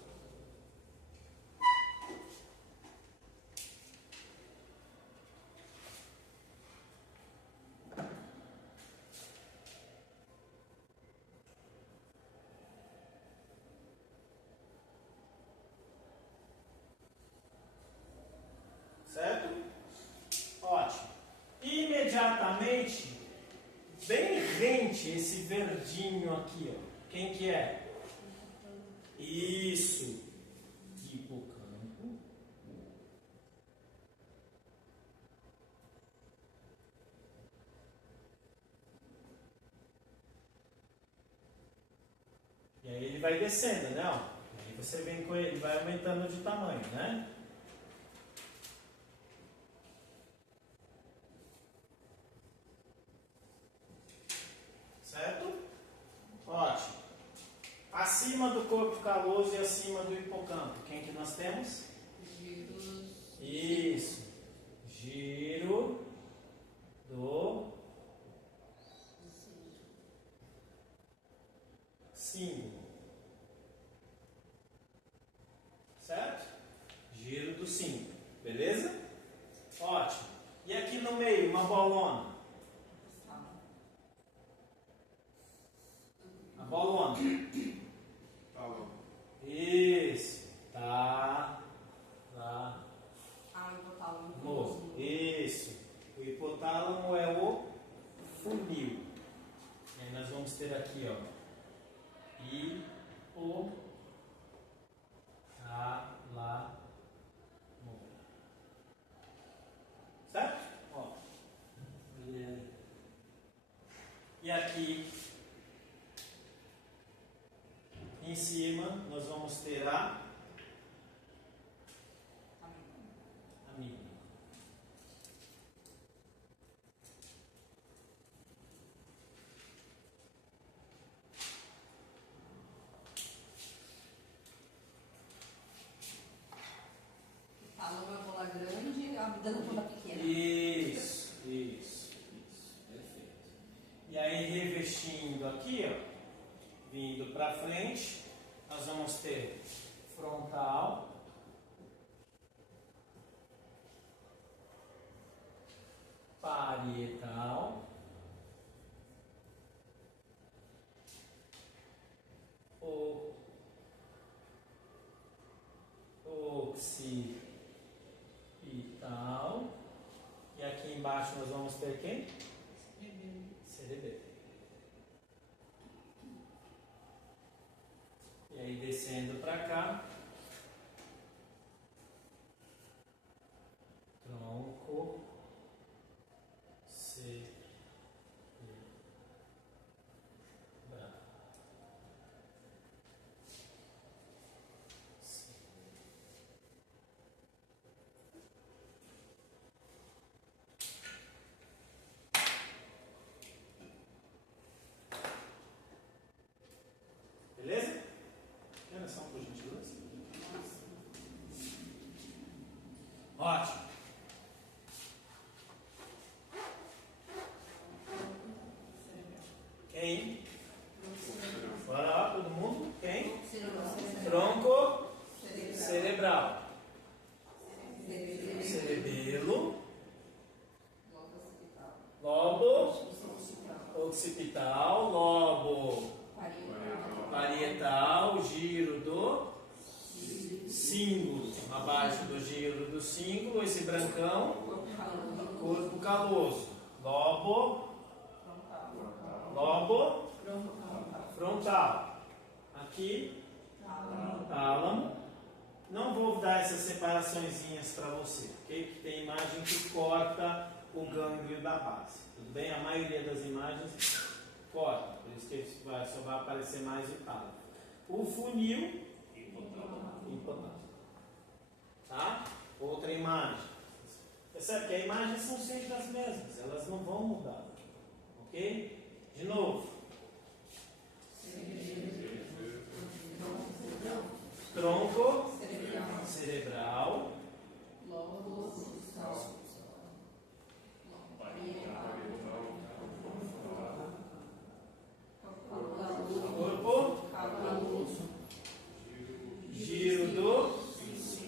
Certo? Ótimo. Imediatamente, bem rente esse verdinho aqui, ó. Quem que é? Isso. Hipocampo. E aí ele vai descendo, né? Ó. Aí você vem com ele, vai aumentando de tamanho, né? Certo? Ótimo. Acima do corpo caloso caloso e acima do hipocampo. Quem que nós temos? Giros. Isso. Giro do símbolo. Certo? Giro do símbolo. Beleza? Ótimo. E aqui no meio, uma bolona. A bolona. Talão. Isso. Tá. Lá. Ah, o hipotálamo. No. Isso. O hipotálamo é o funil. E aí nós vamos ter aqui, ó. Hipotálamo. Certo? Ó. E aqui em cima nós vamos ter a amígdala. Tálamo é a bola grande e a amígdala é a bola pequena. Isso. Perfeito. E aí revestindo aqui, ó, vindo para frente, nós vamos ter frontal, parietal, occipital, e aqui embaixo nós vamos ter quem? Cerebelo. E aí descendo para cá, tronco, cerebral. Beleza? Quer atenção, por gentileza? Ótimo. Quem? Bora lá, todo mundo? Quem? Tronco cerebral. Cerebelo. Lobo occipital. Lobo parietal. Giro do símbolo. Abaixo do giro do símbolo, esse brancão. Corpo caloso. Lobo frontal. Aqui, tálamo. Não vou dar essas separaçõezinhas para você, ok? Porque tem imagem que corta o gânglio da base. Tudo bem? A maioria das imagens corta, por isso que só vai aparecer mais o tálamo. O funil, hipotálamo. Tá? Outra imagem. Percebe que as imagens são sempre as mesmas, elas não vão mudar. Ok? De novo. Tronco cerebral. Corpo. Giro do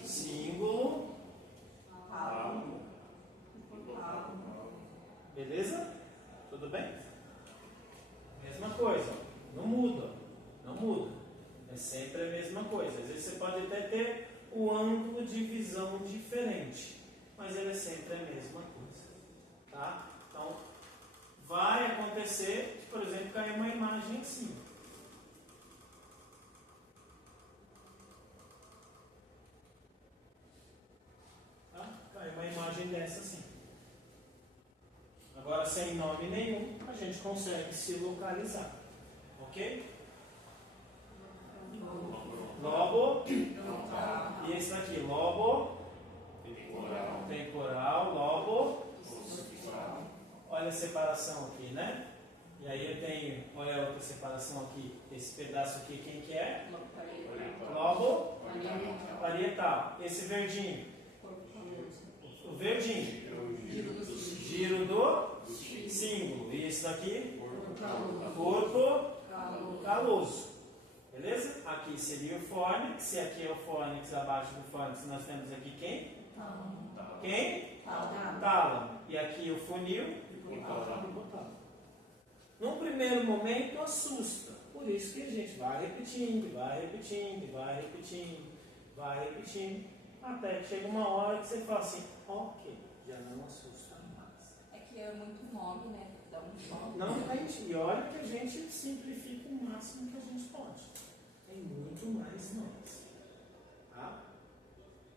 símbolo. Beleza? Tudo bem? Mesma coisa, não muda. Não muda. É sempre a mesma coisa. Às vezes você pode até ter um ângulo de visão diferente, mas ele é sempre a mesma coisa. Tá? Então, vai acontecer, por exemplo, cair uma imagem em cima. Tá? Cai uma imagem dessa assim. Agora, sem nome nenhum, a gente consegue se localizar. Ok? Lobo. E esse daqui, lobo temporal, lobo. Olha a separação aqui, né? E aí eu tenho, olha a outra separação aqui, esse pedaço aqui, quem que é? Lobo parietal. Esse verdinho, o verdinho, giro do símbolo. E esse daqui, corpo caloso. Beleza? Aqui seria o fônix. Se aqui é o fônix, abaixo do fônix nós temos aqui quem? Quem? Tálamo. E aqui o funil. Num primeiro momento assusta. Por isso que a gente vai repetindo, vai repetindo, vai repetindo, vai repetindo. Até que chega uma hora que você fala assim, ok, já não assusta mais. É que é muito nome, né? Dá um choque. Não, gente, e olha que a gente simplifica o máximo que a gente pode. Tem muito mais nomes. Tá?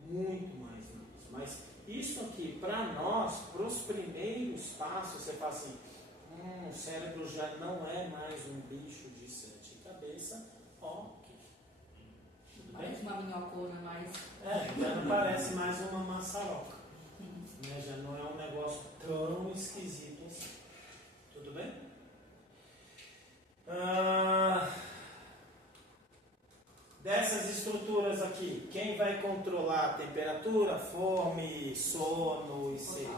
Muito mais nomes. Mas isso aqui, para nós, para os primeiros passos, você fala assim, o cérebro já não é mais um bicho de 7 cabeças. Ok. Tudo bem? Parece uma minhocona, mas... Já não parece mais uma maçaroca. Né? Já não é um negócio tão esquisito assim. Tudo bem? Dessas estruturas aqui, quem vai controlar a temperatura, fome, sono e sede?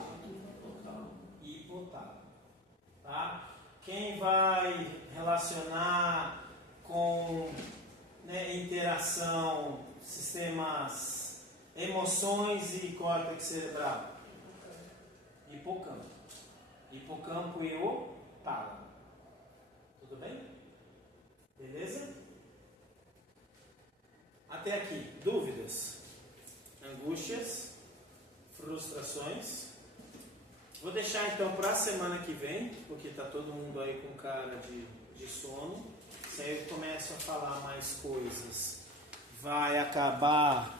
Hipotálamo. Tá? Quem vai relacionar com interação, sistemas, emoções e córtex cerebral? Hipocampo. Hipocampo e o tálamo. Tudo bem? Beleza? Até aqui, dúvidas, angústias, frustrações. Vou deixar então para a semana que vem, porque está todo mundo aí com cara de sono. Se aí eu começo a falar mais coisas, vai acabar